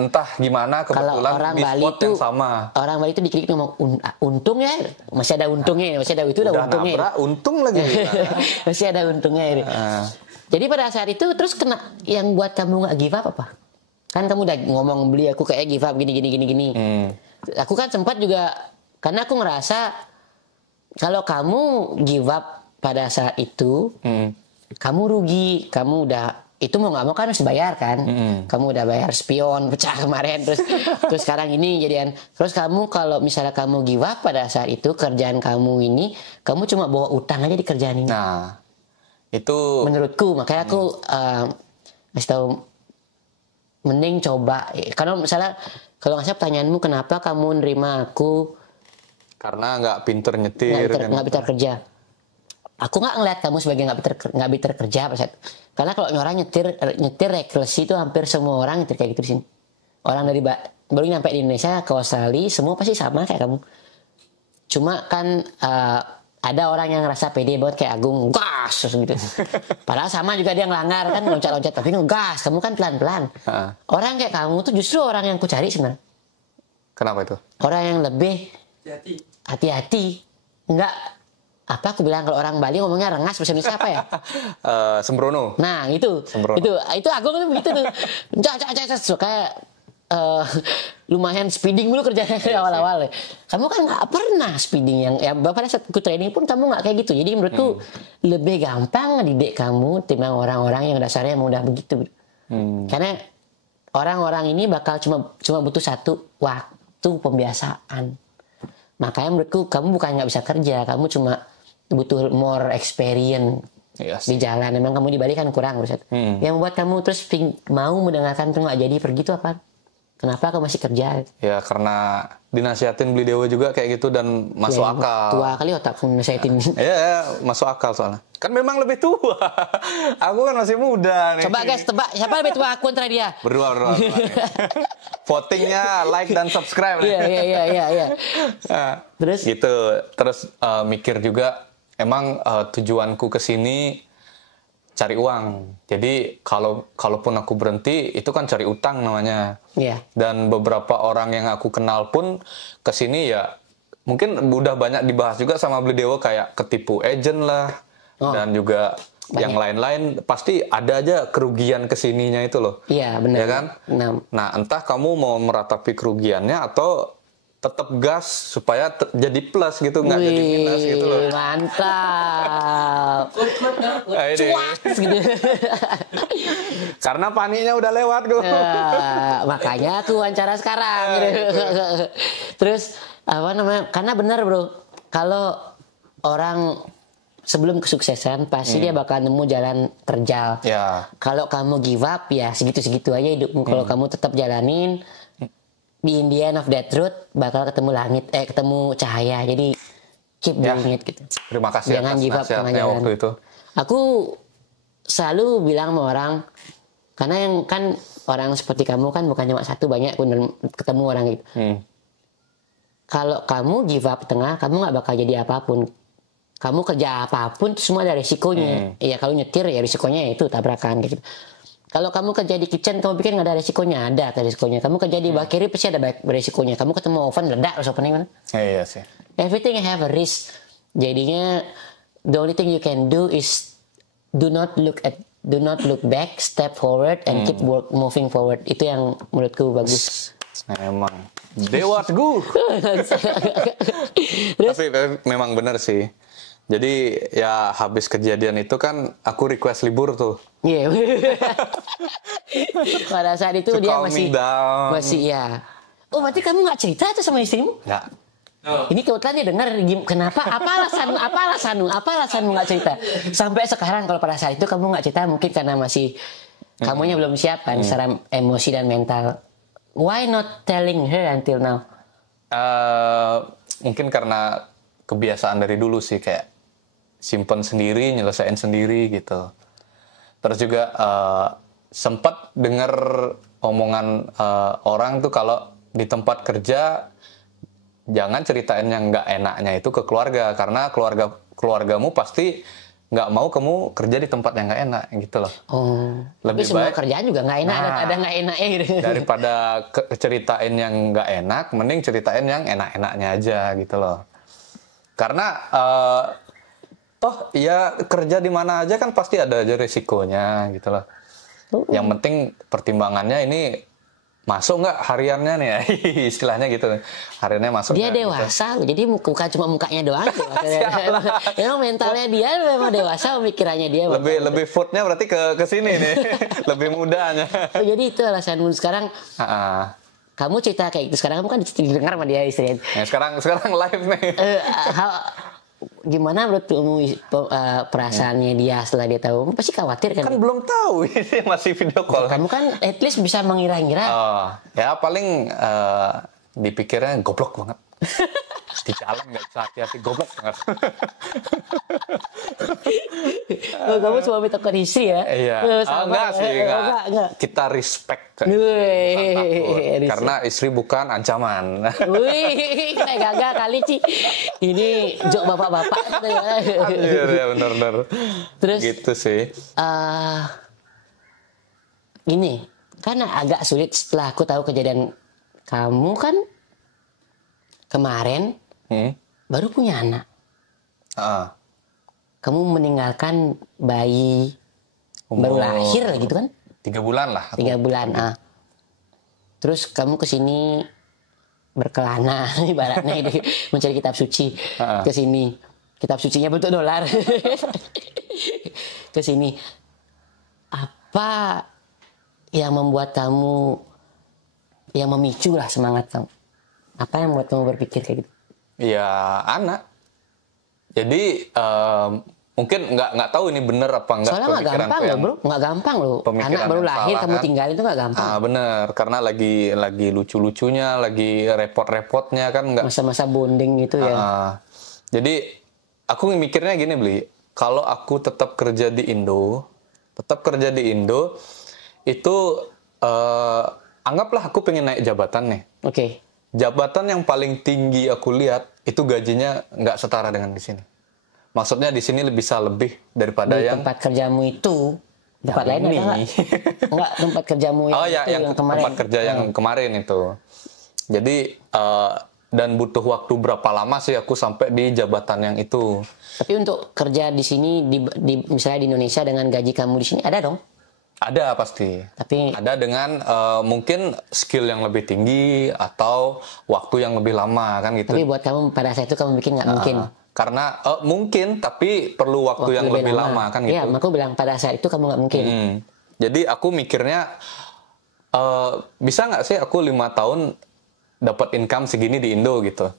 entah gimana, kebetulan orang di Bali spot itu, yang sama. Orang Bali itu dikit-dikit ngomong, untung ya, masih ada untungnya, udah untungnya. Nabrak, untung lagi. Masih ada untungnya ini. Jadi pada saat itu terus kena yang buat kamu nggak give up apa? Kan kamu udah ngomong beli aku kayak give up gini. Aku kan sempat juga karena aku ngerasa kalau kamu give up pada saat itu, kamu rugi, kamu udah itu mau nggak mau kan harus bayar kan, kamu udah bayar spion pecah kemarin, terus sekarang ini jadian, terus kamu kalau misalnya kamu give up pada saat itu kerjaan kamu ini, kamu cuma bawa utang aja di kerjaan ini. Nah. Itu menurutku, makanya aku kasih tahu mending coba. Karena misalnya kalau nggak salah pertanyaanmu kenapa kamu nerima aku karena nggak pinter nyetir, nggak pinter kerja. Aku nggak ngeliat kamu sebagai nggak pinter kerja karena kalau orang nyetir reckless itu hampir semua orang nyetir kayak gitu di sini. Orang dari baru nyampe di Indonesia ke Australia semua pasti sama kayak kamu. Cuma kan ada orang yang ngerasa pede banget kayak Agung, gas gitu. Padahal sama juga dia ngelanggar kan, loncat-loncat, tapi ngegas, kamu kan pelan-pelan. Orang kayak kamu tuh justru orang yang ku cari sebenarnya. Kenapa itu? Orang yang lebih hati-hati. Enggak, apa aku bilang kalau orang Bali ngomongnya rengas, bahasa Indonesia apa ya? Sembrono. Nah itu Agung tuh begitu tuh. Kayak lumayan speeding dulu kerjanya dari awal-awal. Kamu kan nggak pernah speeding yang pada saat aku training pun kamu nggak kayak gitu. Jadi menurutku lebih gampang ngedidik kamu timbang orang-orang yang dasarnya mudah begitu. Karena orang-orang ini bakal cuma butuh satu waktu pembiasaan. Makanya menurutku kamu bukan nggak bisa kerja, kamu cuma butuh more experience di jalan. Memang kamu di Bali kan kurang. Yang membuat kamu terus mau mendengarkan tuh nggak jadi pergi tuh apa? Kenapa aku masih kerja? Ya karena dinasihatin beli dewa juga kayak gitu dan masuk Ya, akal. tua kali otakku nasihatin. Iya, masuk akal soalnya. Kan memang lebih tua. Aku kan masih muda nih. Coba guys, tebak siapa lebih tua aku antara dia? Berdua. Votingnya like dan subscribe. Iya. Nah, Terus? gitu. Terus mikir juga, emang tujuanku ke sini cari uang. Jadi kalaupun aku berhenti, itu kan cari utang namanya. Iya. Dan beberapa orang yang aku kenal pun ke sini ya mungkin udah banyak dibahas juga sama beli dewa, kayak ketipu agent lah. Dan juga yang lain-lain, pasti ada aja kerugian kesininya itu loh. Iya, benar. Ya kan? Nah, entah kamu mau meratapi kerugiannya atau tetap gas supaya jadi plus gitu, nggak jadi minus gitu loh. Mantap. Cuak gitu. Karena paniknya udah lewat gue. Makanya aku wawancara sekarang. Terus apa namanya? Karena benar bro, kalau orang sebelum kesuksesan pasti dia bakal nemu jalan terjal. Ya. Kalau kamu give up ya segitu-segitu aja hidupmu. Kalau kamu tetap jalanin, di the end of that road bakal ketemu langit, ketemu cahaya. Jadi keep doing it gitu. Terima kasih Jangan atas give up tengah nasihatnya jalan. waktu itu. Aku selalu bilang sama orang, karena yang kan orang seperti kamu kan bukan cuma satu, banyak ketemu orang gitu. Kalau kamu give up tengah, kamu nggak bakal jadi apapun. Kamu kerja apapun itu semua ada resikonya. Ya kalau nyetir ya risikonya itu tabrakan gitu. Kalau kamu kerja di kitchen, kamu pikir nggak ada resikonya? Ada resikonya. Kamu kerja di bakery pasti ada resikonya. Kamu ketemu oven ledak, terus ovennya mana? Iya sih. Everything have a risk. Jadinya the only thing you can do is do not look back, step forward and keep moving forward. Itu yang menurutku bagus. Emang dewa teguh. Tapi memang benar sih. Jadi ya habis kejadian itu kan aku request libur tuh. Iya. Pada saat itu dia masih ya. Oh berarti kamu nggak cerita tuh sama istrimu? Nggak. Ini kebetulan dia dengar kenapa? Apa alasanmu nggak cerita? Sampai sekarang kalau pada saat itu kamu nggak cerita mungkin karena masih kamunya belum siap kan secara emosi dan mental. Why not telling her until now? Mungkin karena kebiasaan dari dulu sih, kayak simpen sendiri, nyelesain sendiri gitu. Terus juga sempat dengar omongan orang tuh kalau di tempat kerja jangan ceritain yang nggak enaknya itu ke keluarga, karena keluargamu pasti nggak mau kamu kerja di tempat yang nggak enak gitu loh. Lebih tapi semua kerjaan juga nggak enak, ada nggak enaknya gitu. Daripada ceritain yang nggak enak, mending ceritain yang enak-enaknya aja gitu loh. Karena toh ya kerja di mana aja kan pasti ada aja resikonya gitu loh. Yang penting pertimbangannya ini masuk nggak hariannya nih ya, istilahnya gitu. Hariannya masuk. Dia dewasa, gitu. Jadi bukan cuma mukanya doang. Memang mentalnya dia memang dewasa, pemikirannya dia. Lebih foodnya berarti ke sini nih, lebih mudanya. Jadi itu alasanmu sekarang. Kamu cerita kayak gitu sekarang, kamu kan didengar sama dia istrinya. Ya, sekarang live nih. Gimana menurutmu perasaannya dia setelah dia tahu? Pasti khawatir kan? Kan belum tahu, ini masih video call. Kamu kan at least bisa mengira-ngira. Ya paling dipikirnya goblok banget. Di jalan nggak bisa hati-hati, goblok banget. Kamu suami tekan istri ya? Iya. Enggak sih, enggak. Kita respect. Karena istri bukan ancaman. Wih, kayak gagal kali Ci. Ini jok bapak-bapak. Anjir, ya benar-benar. Terus gitu sih. Gini, karena agak sulit setelah aku tahu kejadian kamu kan kemarin baru punya anak. Kamu meninggalkan bayi baru lahir gitu kan? 3 bulan lah. 3 bulan. Terus kamu kesini berkelana ibaratnya mencari kitab suci kesini. Kitab sucinya bentuk dolar. Kesini. Apa yang membuat kamu, yang memicu lah semangat kamu? Apa yang membuat kamu berpikir kayak gitu? Ya anak. Jadi mungkin nggak tahu ini bener apa nggak Soalnya nggak gampang pemikiranku loh yang bro, nggak gampang loh. pemikiran Anak baru yang lahir salah kamu kan. tinggalin itu nggak gampang. Bener, karena lagi lucu-lucunya, lagi repot-repotnya kan nggak. Masa-masa bonding itu ya. Jadi aku mikirnya gini Bli, kalau aku tetap kerja di Indo itu anggaplah aku pengen naik jabatan nih. Oke. Jabatan yang paling tinggi aku lihat itu gajinya nggak setara dengan di sini. Maksudnya di sini bisa lebih daripada Di yang tempat kerjamu itu, tempat lain ini. ada nggak? Nggak, tempat kerjamu Oh itu ya, yang kemarin. tempat kerja yang kemarin itu. Jadi dan butuh waktu berapa lama sih aku sampai di jabatan yang itu? Tapi untuk kerja di sini, misalnya di Indonesia dengan gaji kamu di sini ada dong? Ada pasti. Tapi Ada dengan mungkin skill yang lebih tinggi atau waktu yang lebih lama kan gitu. buat kamu pada saat itu kamu bikin nggak mungkin. Karena mungkin tapi perlu waktu yang lebih lama kan gitu. Iya, aku bilang pada saat itu kamu nggak mungkin. Jadi aku mikirnya bisa nggak sih aku 5 tahun dapat income segini di Indo gitu.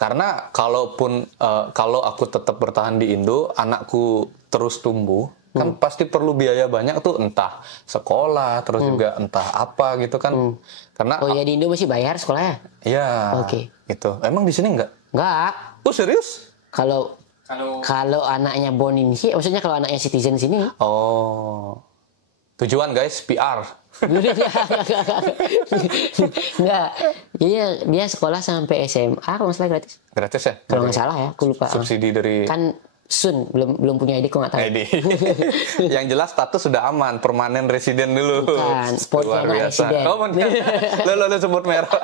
Karena kalaupun kalau aku tetap bertahan di Indo, anakku terus tumbuh, kan pasti perlu biaya banyak tuh, entah sekolah, terus juga entah apa gitu kan. Karena Oh ya, di Indo masih bayar sekolahnya? iya, Oke. gitu. Emang di sini nggak? Nggak. Oh serius? Kalau anaknya born in sini, maksudnya kalau anaknya citizen sini. Oh, tujuan guys PR. Enggak. Jadi dia sekolah sampai SMA kalau nggak salah gratis. Gratis ya? Kalau nggak salah ya, aku lupa. Subsidi dari Kan Sun belum punya ID, aku nggak tahu. ID. Yang jelas status sudah aman, permanen residen dulu. Bukan, sportnya Luar nggak biasa. residen. Oh, benar. Lo sebut merah.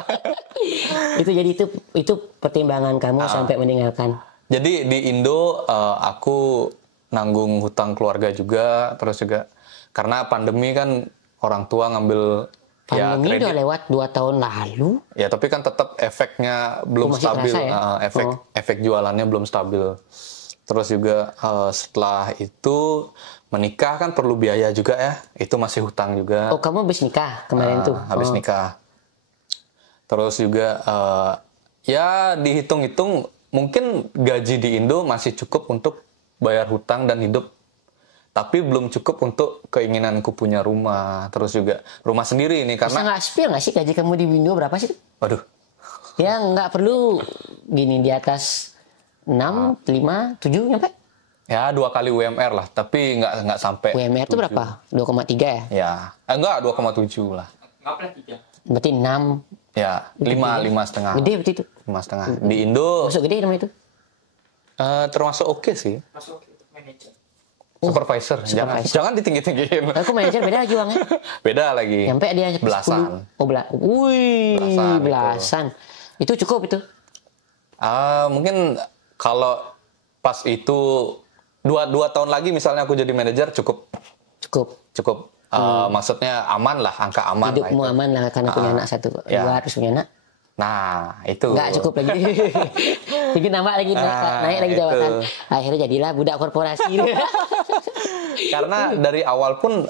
Itu jadi itu pertimbangan kamu sampai meninggalkan. Jadi di Indo aku nanggung hutang keluarga juga, terus juga karena pandemi kan orang tua ngambil Pandemi kredit. udah lewat 2 tahun lalu. Ya tapi kan tetap efeknya belum masih stabil, terasa ya? efek jualannya belum stabil. Terus juga setelah itu menikah kan perlu biaya juga ya, itu masih hutang juga. Oh, kamu habis nikah kemarin tuh? Habis nikah. Terus juga ya dihitung-hitung mungkin gaji di Indo masih cukup untuk bayar hutang dan hidup. Tapi belum cukup untuk keinginanku punya rumah. Terus juga rumah sendiri ini Bisa karena nggak spill nggak sih gaji kamu di Indo berapa sih? waduh. Ya nggak perlu gini, di atas 6, 5, 7 nyampe? Ya 2 kali UMR lah, tapi nggak sampai. UMR itu berapa? 2,3 ya? Ya, enggak 2,7 lah. Berarti 6. Ya, 5,5 setengah. Gede berarti itu. 5,5. Di Indo Masuk gede namanya itu. termasuk oke sih. Supervisor. Jangan ditinggi-tinggiin. Aku manajer beda lagi uangnya. Beda lagi. Nyampe dia 10. Belasan. Oh, wih, belasan. Itu cukup itu. Mungkin kalau pas itu 2 tahun lagi misalnya aku jadi manajer cukup. Maksudnya aman lah, angka aman lah. Hidupmu aman lah karena punya anak satu. Ya. 2 terus punya anak. Nah, itu. Nggak cukup lagi. Jadi nambah lagi, naik lagi jabatan. Akhirnya jadilah budak korporasi. Karena dari awal pun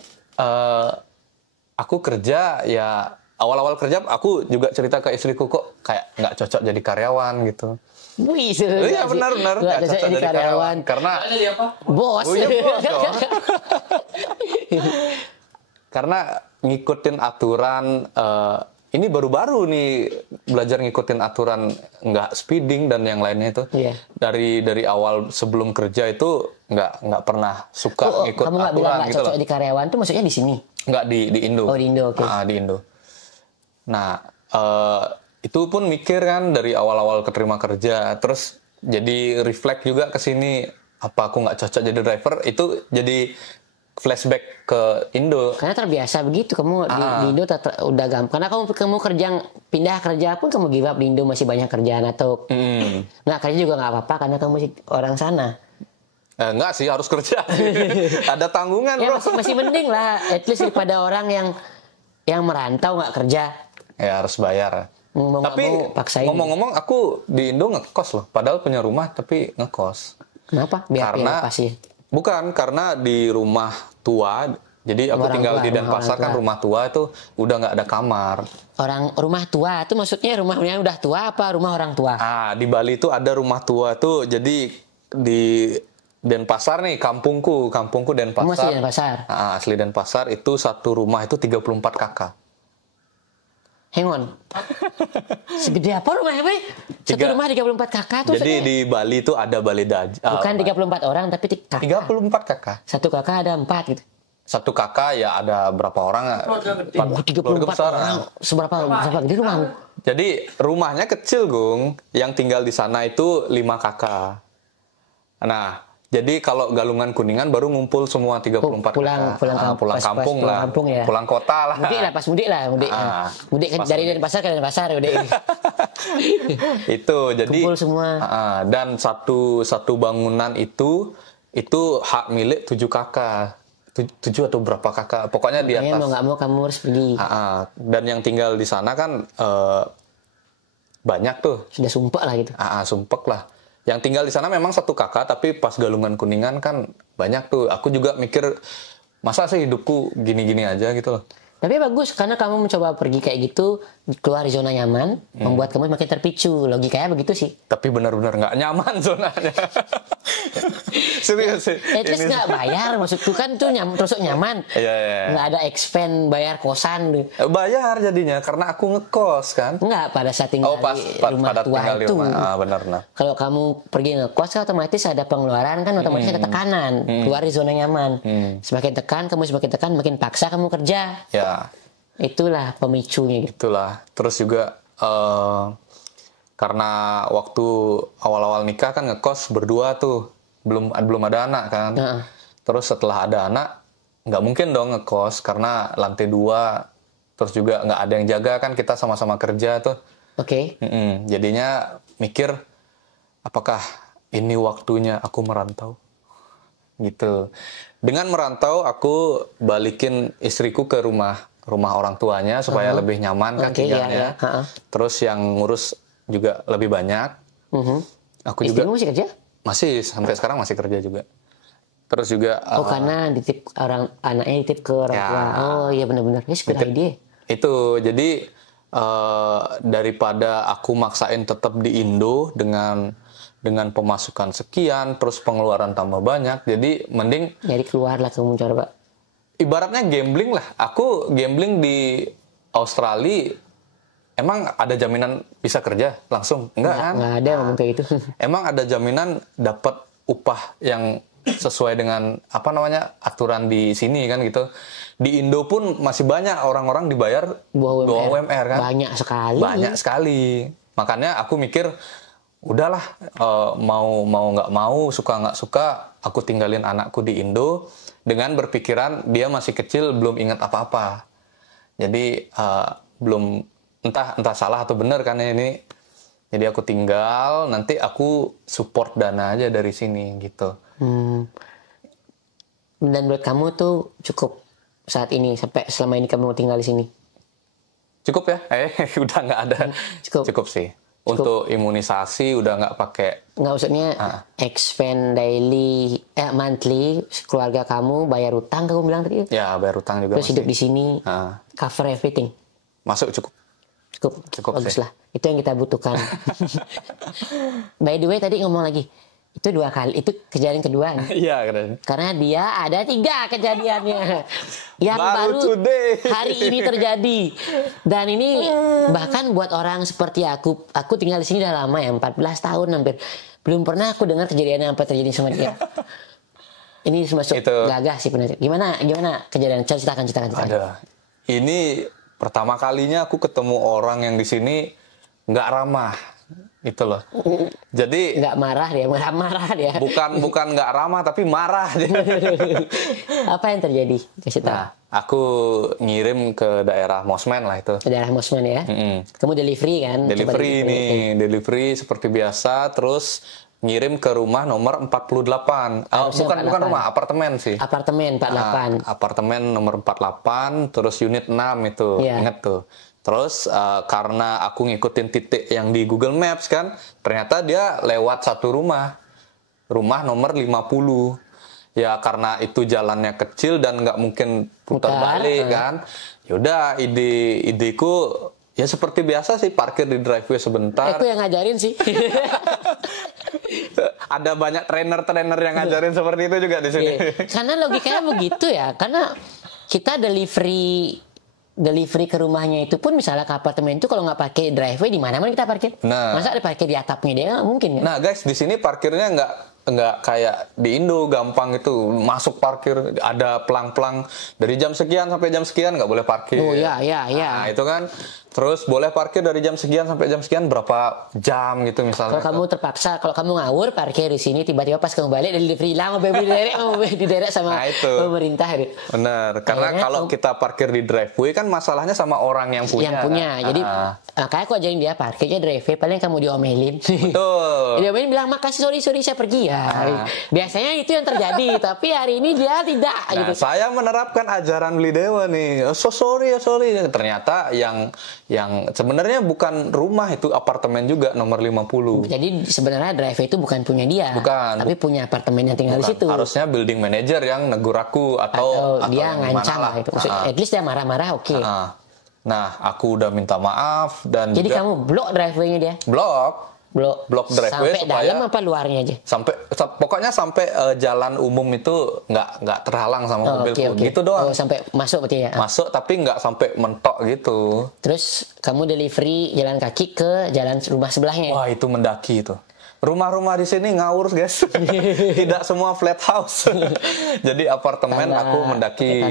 aku kerja ya, awal-awal kerja aku juga cerita ke istriku kok kayak nggak cocok jadi karyawan gitu. Wih, Iya benar nggak nggak cocok cocok jadi karyawan karena bos. oh, iya, bos dong. Karena ngikutin aturan ini baru-baru nih belajar ngikutin aturan, nggak speeding dan yang lainnya itu. Iya. Dari awal sebelum kerja itu nggak pernah suka ngikut Kamu nggak bilang aturan nggak gitu cocok loh. di karyawan tuh maksudnya di sini? Nggak di Indo. Oh, di Indo, oke. Di Indo. Nah itu pun mikir kan dari awal-awal keterima kerja, terus jadi reflect juga ke sini, apa aku nggak cocok jadi driver, itu jadi flashback ke Indo. Karena terbiasa begitu kamu di Indo udah gampang. Karena kamu pindah kerja pun kamu give up di Indo, masih banyak kerjaan atau nggak kerja juga nggak apa-apa karena kamu masih orang sana. Enggak sih, harus kerja. Ada tanggungan Ya bro. masih mending lah, at least daripada orang yang merantau nggak kerja. Ya harus bayar. Tapi paksain. ngomong-ngomong aku di Indo ngekos loh. Padahal punya rumah tapi ngekos. Kenapa? Biar pasti. Bukan, karena di rumah tua, jadi aku tinggal di Denpasar kan, rumah tua itu udah nggak ada kamar. Rumah tua itu maksudnya rumahnya udah tua apa rumah orang tua? Di Bali itu ada rumah tua tuh, jadi di Denpasar nih, kampungku Denpasar. Masih Denpasar. Asli Denpasar itu satu rumah itu 34 kakak. Hang on. Segede apa rumahnya, Pak? Satu rumah 34 kakak tuh. Jadi di Bali itu ada Bali bukan 34 orang tapi kakak. 34 kakak. Satu kakak ada 4 gitu. Satu kakak ya ada berapa orang? 34 besar. orang. Seberapa gede rumahmu? Jadi rumahnya kecil, Gung. Yang tinggal di sana itu 5 kakak. Nah, jadi kalau Galungan Kuningan baru ngumpul semua 34 pulang kampung lah. Kampung ya. Pulang kota lah. Mudik lah. Mudik dari Denpasar ke Denpasar mudik. Itu jadi kumpul semua. Dan satu bangunan itu hak milik 7 kakak. 7 atau berapa kakak. Pokoknya di atas. Mau nggak mau kamu harus pergi. Dan yang tinggal di sana kan banyak tuh. Sudah sumpek lah gitu. Sumpek lah. Yang tinggal di sana memang satu kakak, tapi pas Galungan Kuningan kan banyak tuh. Aku juga mikir, masa sih hidupku gini-gini aja gitu loh. Tapi bagus, karena kamu mencoba pergi kayak gitu, keluar di zona nyaman, membuat kamu makin terpicu. Logikanya begitu sih. Tapi benar-benar nggak nyaman zonanya. Serius sih. Terus nggak bayar, maksudku kan tuh terusuk nyaman. Iya. Nggak ada expand bayar kosan. Bayar jadinya, karena aku ngekos kan. Nggak, pada saat tinggal di rumah tua itu. Benar. Kalau kamu pergi ngekos, kan otomatis ada pengeluaran, kan otomatis ada tekanan. Keluar di zona nyaman. Semakin tekan, makin paksa kamu kerja. Ya. Itulah pemicunya gitu. Itulah. Terus juga karena waktu awal-awal nikah kan ngekos berdua tuh, belum ada anak kan. Terus setelah ada anak nggak mungkin dong ngekos karena lantai 2, terus juga nggak ada yang jaga kan, kita sama-sama kerja tuh. Oke. Jadinya mikir apakah ini waktunya aku merantau gitu. Dengan merantau aku balikin istriku ke rumah orang tuanya supaya lebih nyaman kan tinggalnya. Terus yang ngurus juga lebih banyak. Aku juga masih kerja? Masih, sampai sekarang masih kerja juga. Terus juga karena anaknya dititip ke orang tua. Oh iya benar-benar. Good idea. Itu jadi daripada aku maksain tetap di Indo dengan pemasukan sekian, terus pengeluaran tambah banyak, jadi mending jadi keluar lah kamu coba. Ibaratnya gambling lah. Aku gambling di Australia, emang ada jaminan bisa kerja langsung? Enggak kan? Nggak ada ngomong kayak gitu. Emang ada jaminan dapat upah yang sesuai dengan aturan di sini kan gitu. Di Indo pun masih banyak orang-orang dibayar bawah UMR kan? Banyak sekali. Makanya aku mikir, udahlah, mau nggak mau, suka nggak suka, aku tinggalin anakku di Indo dengan berpikiran dia masih kecil, belum ingat apa-apa. Jadi belum entah salah atau benar kan ini. Jadi aku tinggal, nanti aku support dana aja dari sini gitu. Dan buat kamu tuh cukup saat ini, sampai selama ini kamu tinggal di sini? Cukup ya? Udah nggak ada. Cukup sih. Untuk imunisasi udah nggak pakai. Nggak, maksudnya expand daily, monthly, keluarga kamu bayar utang, kamu bilang tadi. Ya, bayar utang juga. Terus hidup di sini, cover everything. Masuk cukup Bagus sih. lah. Itu yang kita butuhkan. By the way, tadi ngomong lagi. Itu 2 kali. Itu kejadian kedua. Iya, keren. Karena dia ada 3 kejadiannya. Yang baru hari ini terjadi. Dan ini bahkan buat orang seperti aku tinggal di sini udah lama ya, 14 tahun hampir. Belum pernah aku dengar kejadian yang apa terjadi sama dia. Ini masuk gagah sih benar. Gimana kejadian? Ceritakan. Ada. Ini pertama kalinya aku ketemu orang yang di sini nggak ramah. Itu loh. Jadi nggak marah dia. Bukan nggak ramah tapi marah dia. Apa yang terjadi? Kasih tahu. Nah, aku ngirim ke daerah Mosman lah itu. Ke daerah Mosman ya. Kamu delivery kan? Delivery seperti biasa, terus ngirim ke rumah nomor 48. Bukan rumah, apartemen sih. Apartemen 48. Apartemen nomor 48, terus unit 6 itu. Ingat tuh. Terus karena aku ngikutin titik yang di Google Maps kan, ternyata dia lewat satu rumah nomor 50. Ya karena itu jalannya kecil dan nggak mungkin putar balik kan. Yaudah, ideku ya seperti biasa sih, parkir di driveway sebentar. Aku yang ngajarin sih. Ada banyak trainer-trainer yang ngajarin seperti itu juga di sini. Karena logikanya begitu ya. Karena kita delivery ke rumahnya itu pun misalnya ke apartemen itu kalau nggak pakai driveway di mana kita parkir? Nah. Masa ada parkir di atapnya dia nggak mungkin kan? Nah guys, di sini parkirnya nggak kayak di Indo gampang itu masuk parkir, ada pelang-pelang dari jam sekian sampai jam sekian nggak boleh parkir. Oh ya. Nah itu kan, terus boleh parkir dari jam sekian sampai jam sekian berapa jam gitu misalnya. Kalau kamu terpaksa, kalau kamu ngawur parkir di sini, tiba-tiba pas kamu balik dari delivery hilang, mobil diderek sama Nah, itu. pemerintah. Bener, karena Akhirnya kalau kita parkir di driveway kan masalahnya sama orang yang punya. Jadi kayak aku ajarin dia parkirnya driveway, paling kamu diomelin. Betul. Diomelin bilang makasih, sorry saya pergi ya. Biasanya itu yang terjadi, tapi hari ini dia tidak. Nah, gitu. saya menerapkan ajaran beli dewa nih. Sorry. Ternyata yang sebenarnya bukan rumah, itu apartemen juga nomor 50. Jadi sebenarnya driveway itu bukan punya dia, Bukan. tapi punya apartemen yang tinggal di situ. Harusnya building manager yang negur aku atau dia ngancam lah. gitu. At least dia marah-marah, oke. Nah, aku udah minta maaf dan Jadi juga kamu blok driveway-nya dia? blok driveway sampai supaya dalam apa luarnya aja? Pokoknya sampai jalan umum itu nggak terhalang sama mobilku. Okay. Gitu doang. Oh, sampai masuk berarti ya? Masuk tapi nggak sampai mentok gitu. Terus kamu delivery jalan kaki ke jalan rumah sebelahnya? Wah, itu mendaki itu. Rumah-rumah di sini ngawur, guys. Tidak semua flat house. Jadi apartemen aku mendaki.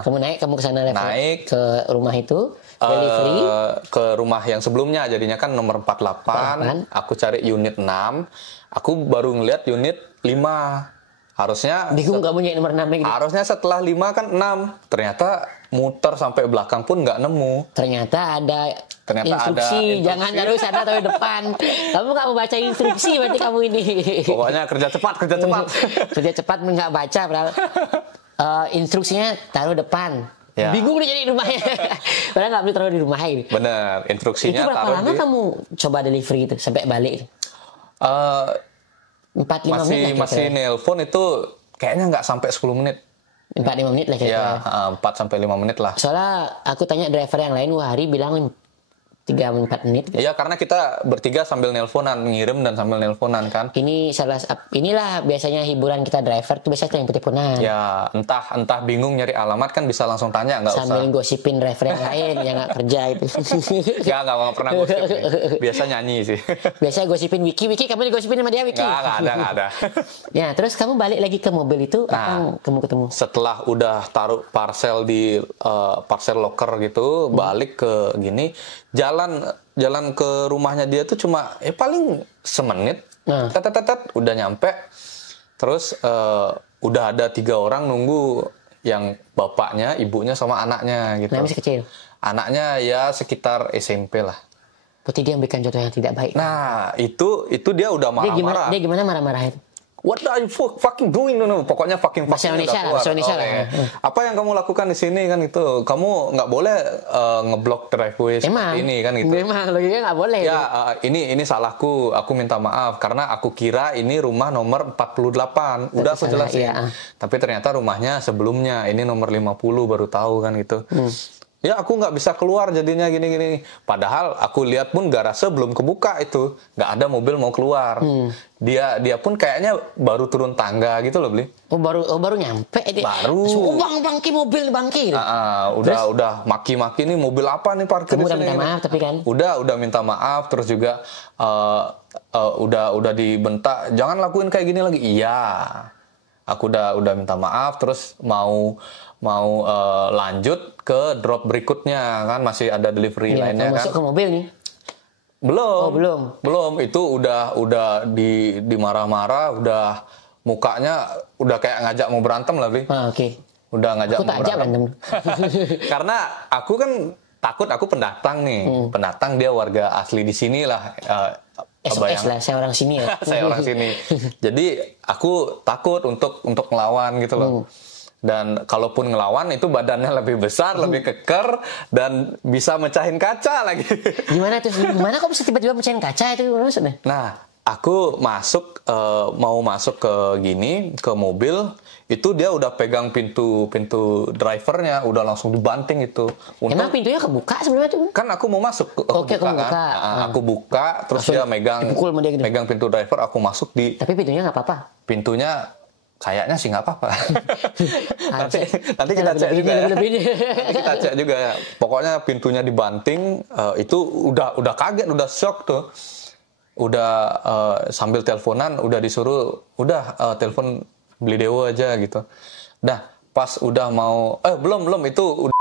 Kamu kamu ke sana naik ke rumah itu, delivery ke rumah yang sebelumnya, jadinya kan nomor 48. Aku cari unit 6. Aku baru ngeliat unit 5. Harusnya bingung kamu nyari nomor 6 gitu. Harusnya setelah 5 kan 6. Ternyata muter sampai belakang pun nggak nemu. Ternyata ada instruksi. Jangan harus ada taruh depan. Kamu nggak mau baca instruksi berarti kamu ini. Pokoknya kerja cepat. Kerja cepat nggak baca, padahal instruksinya taruh depan. Ya. Bingung nih jadi rumahnya. Padahal nggak boleh taruh di rumahnya ini. Bener, instruksinya itu berapa lama kamu coba delivery itu sampai balik? 4-5 menit lah, masih nelpon itu kayaknya nggak sampai 10 menit. 4-5 menit lah kira-kira. Ya, 4-5 menit lah. Soalnya aku tanya driver yang lain, hari bilang 3-4 menit. Iya, karena kita bertiga sambil nelponan, ngirim dan sambil nelponan kan. Inilah biasanya hiburan kita driver tuh biasanya yang teleponan. Ya, entah bingung nyari alamat kan bisa langsung tanya, nggak usah. Sambil gosipin driver yang lain yang nggak kerja itu. Nggak pernah gosip. Biasa nyanyi sih. Biasanya gosipin Wiki, kamu digosipin sama dia Wiki? Nggak ada. Ya, terus kamu balik lagi ke mobil itu, apa kamu ketemu? Setelah udah taruh parcel di parcel locker gitu, balik ke gini, jalan ke rumahnya dia tuh cuma paling semenit. Udah nyampe. Terus udah ada 3 orang nunggu, yang bapaknya, ibunya sama anaknya gitu. Nah, masih kecil. Anaknya ya sekitar SMP lah. Berarti dia memberikan contoh yang tidak baik. Nah, itu dia udah marah-marah. Dia gimana marah-marah itu? What are you fucking doing? No. Pokoknya fucking bahasa Indonesia lah. Apa yang kamu lakukan di sini kan itu? Kamu nggak boleh ngeblok driveway seperti ini kan gitu. Memang logikanya nggak boleh. Ya, ini salahku. Aku minta maaf karena aku kira ini rumah nomor 48. Udah aku jelasin. Ya. Tapi ternyata rumahnya sebelumnya ini nomor 50, baru tahu kan gitu. Ya, aku nggak bisa keluar jadinya gini. Padahal aku lihat pun garase belum kebuka itu, nggak ada mobil mau keluar. Dia pun kayaknya baru turun tangga gitu loh, Bli. Baru nyampe. Baru. Bangki mobil bangki. Udah maki-maki nih, mobil apa nih parkir di sini. Kamu udah minta maaf tapi kan? Udah minta maaf, terus juga udah dibentak, jangan lakuin kayak gini lagi. Iya. Aku udah minta maaf, terus mau lanjut ke drop berikutnya kan, masih ada delivery lainnya kan. Masuk ke mobil nih? Belum. Itu udah dimarah-marah, udah mukanya udah kayak ngajak mau berantem lah, Bli. Oke. Udah ngajak mau berantem. Karena aku kan takut, aku pendatang nih. Pendatang, dia warga asli di sini lah. SOS lah, saya orang sini ya. Saya orang sini. Jadi aku takut untuk ngelawan gitu loh. Dan kalaupun ngelawan itu badannya lebih besar, lebih keker, dan bisa mecahin kaca lagi. Gimana kok bisa tiba-tiba mecahin kaca itu maksudnya? Nah, aku mau masuk ke mobil, itu dia udah pegang pintu drivernya, udah langsung dibanting itu. Emang pintunya kebuka sebelumnya tuh? Kan aku mau masuk, Oke, kamu buka. Aku buka, terus Langsung dia dipukul sama dia gitu. megang pintu driver, aku masuk di Tapi pintunya nggak apa-apa. pintunya. Kayaknya sih nggak apa-apa. nanti kita cek juga. Nanti kita cek juga ya. Pokoknya pintunya dibanting, itu udah kaget, udah shock tuh. Udah sambil teleponan, udah disuruh, telepon beli dewo aja gitu. Nah, pas udah mau, belum itu.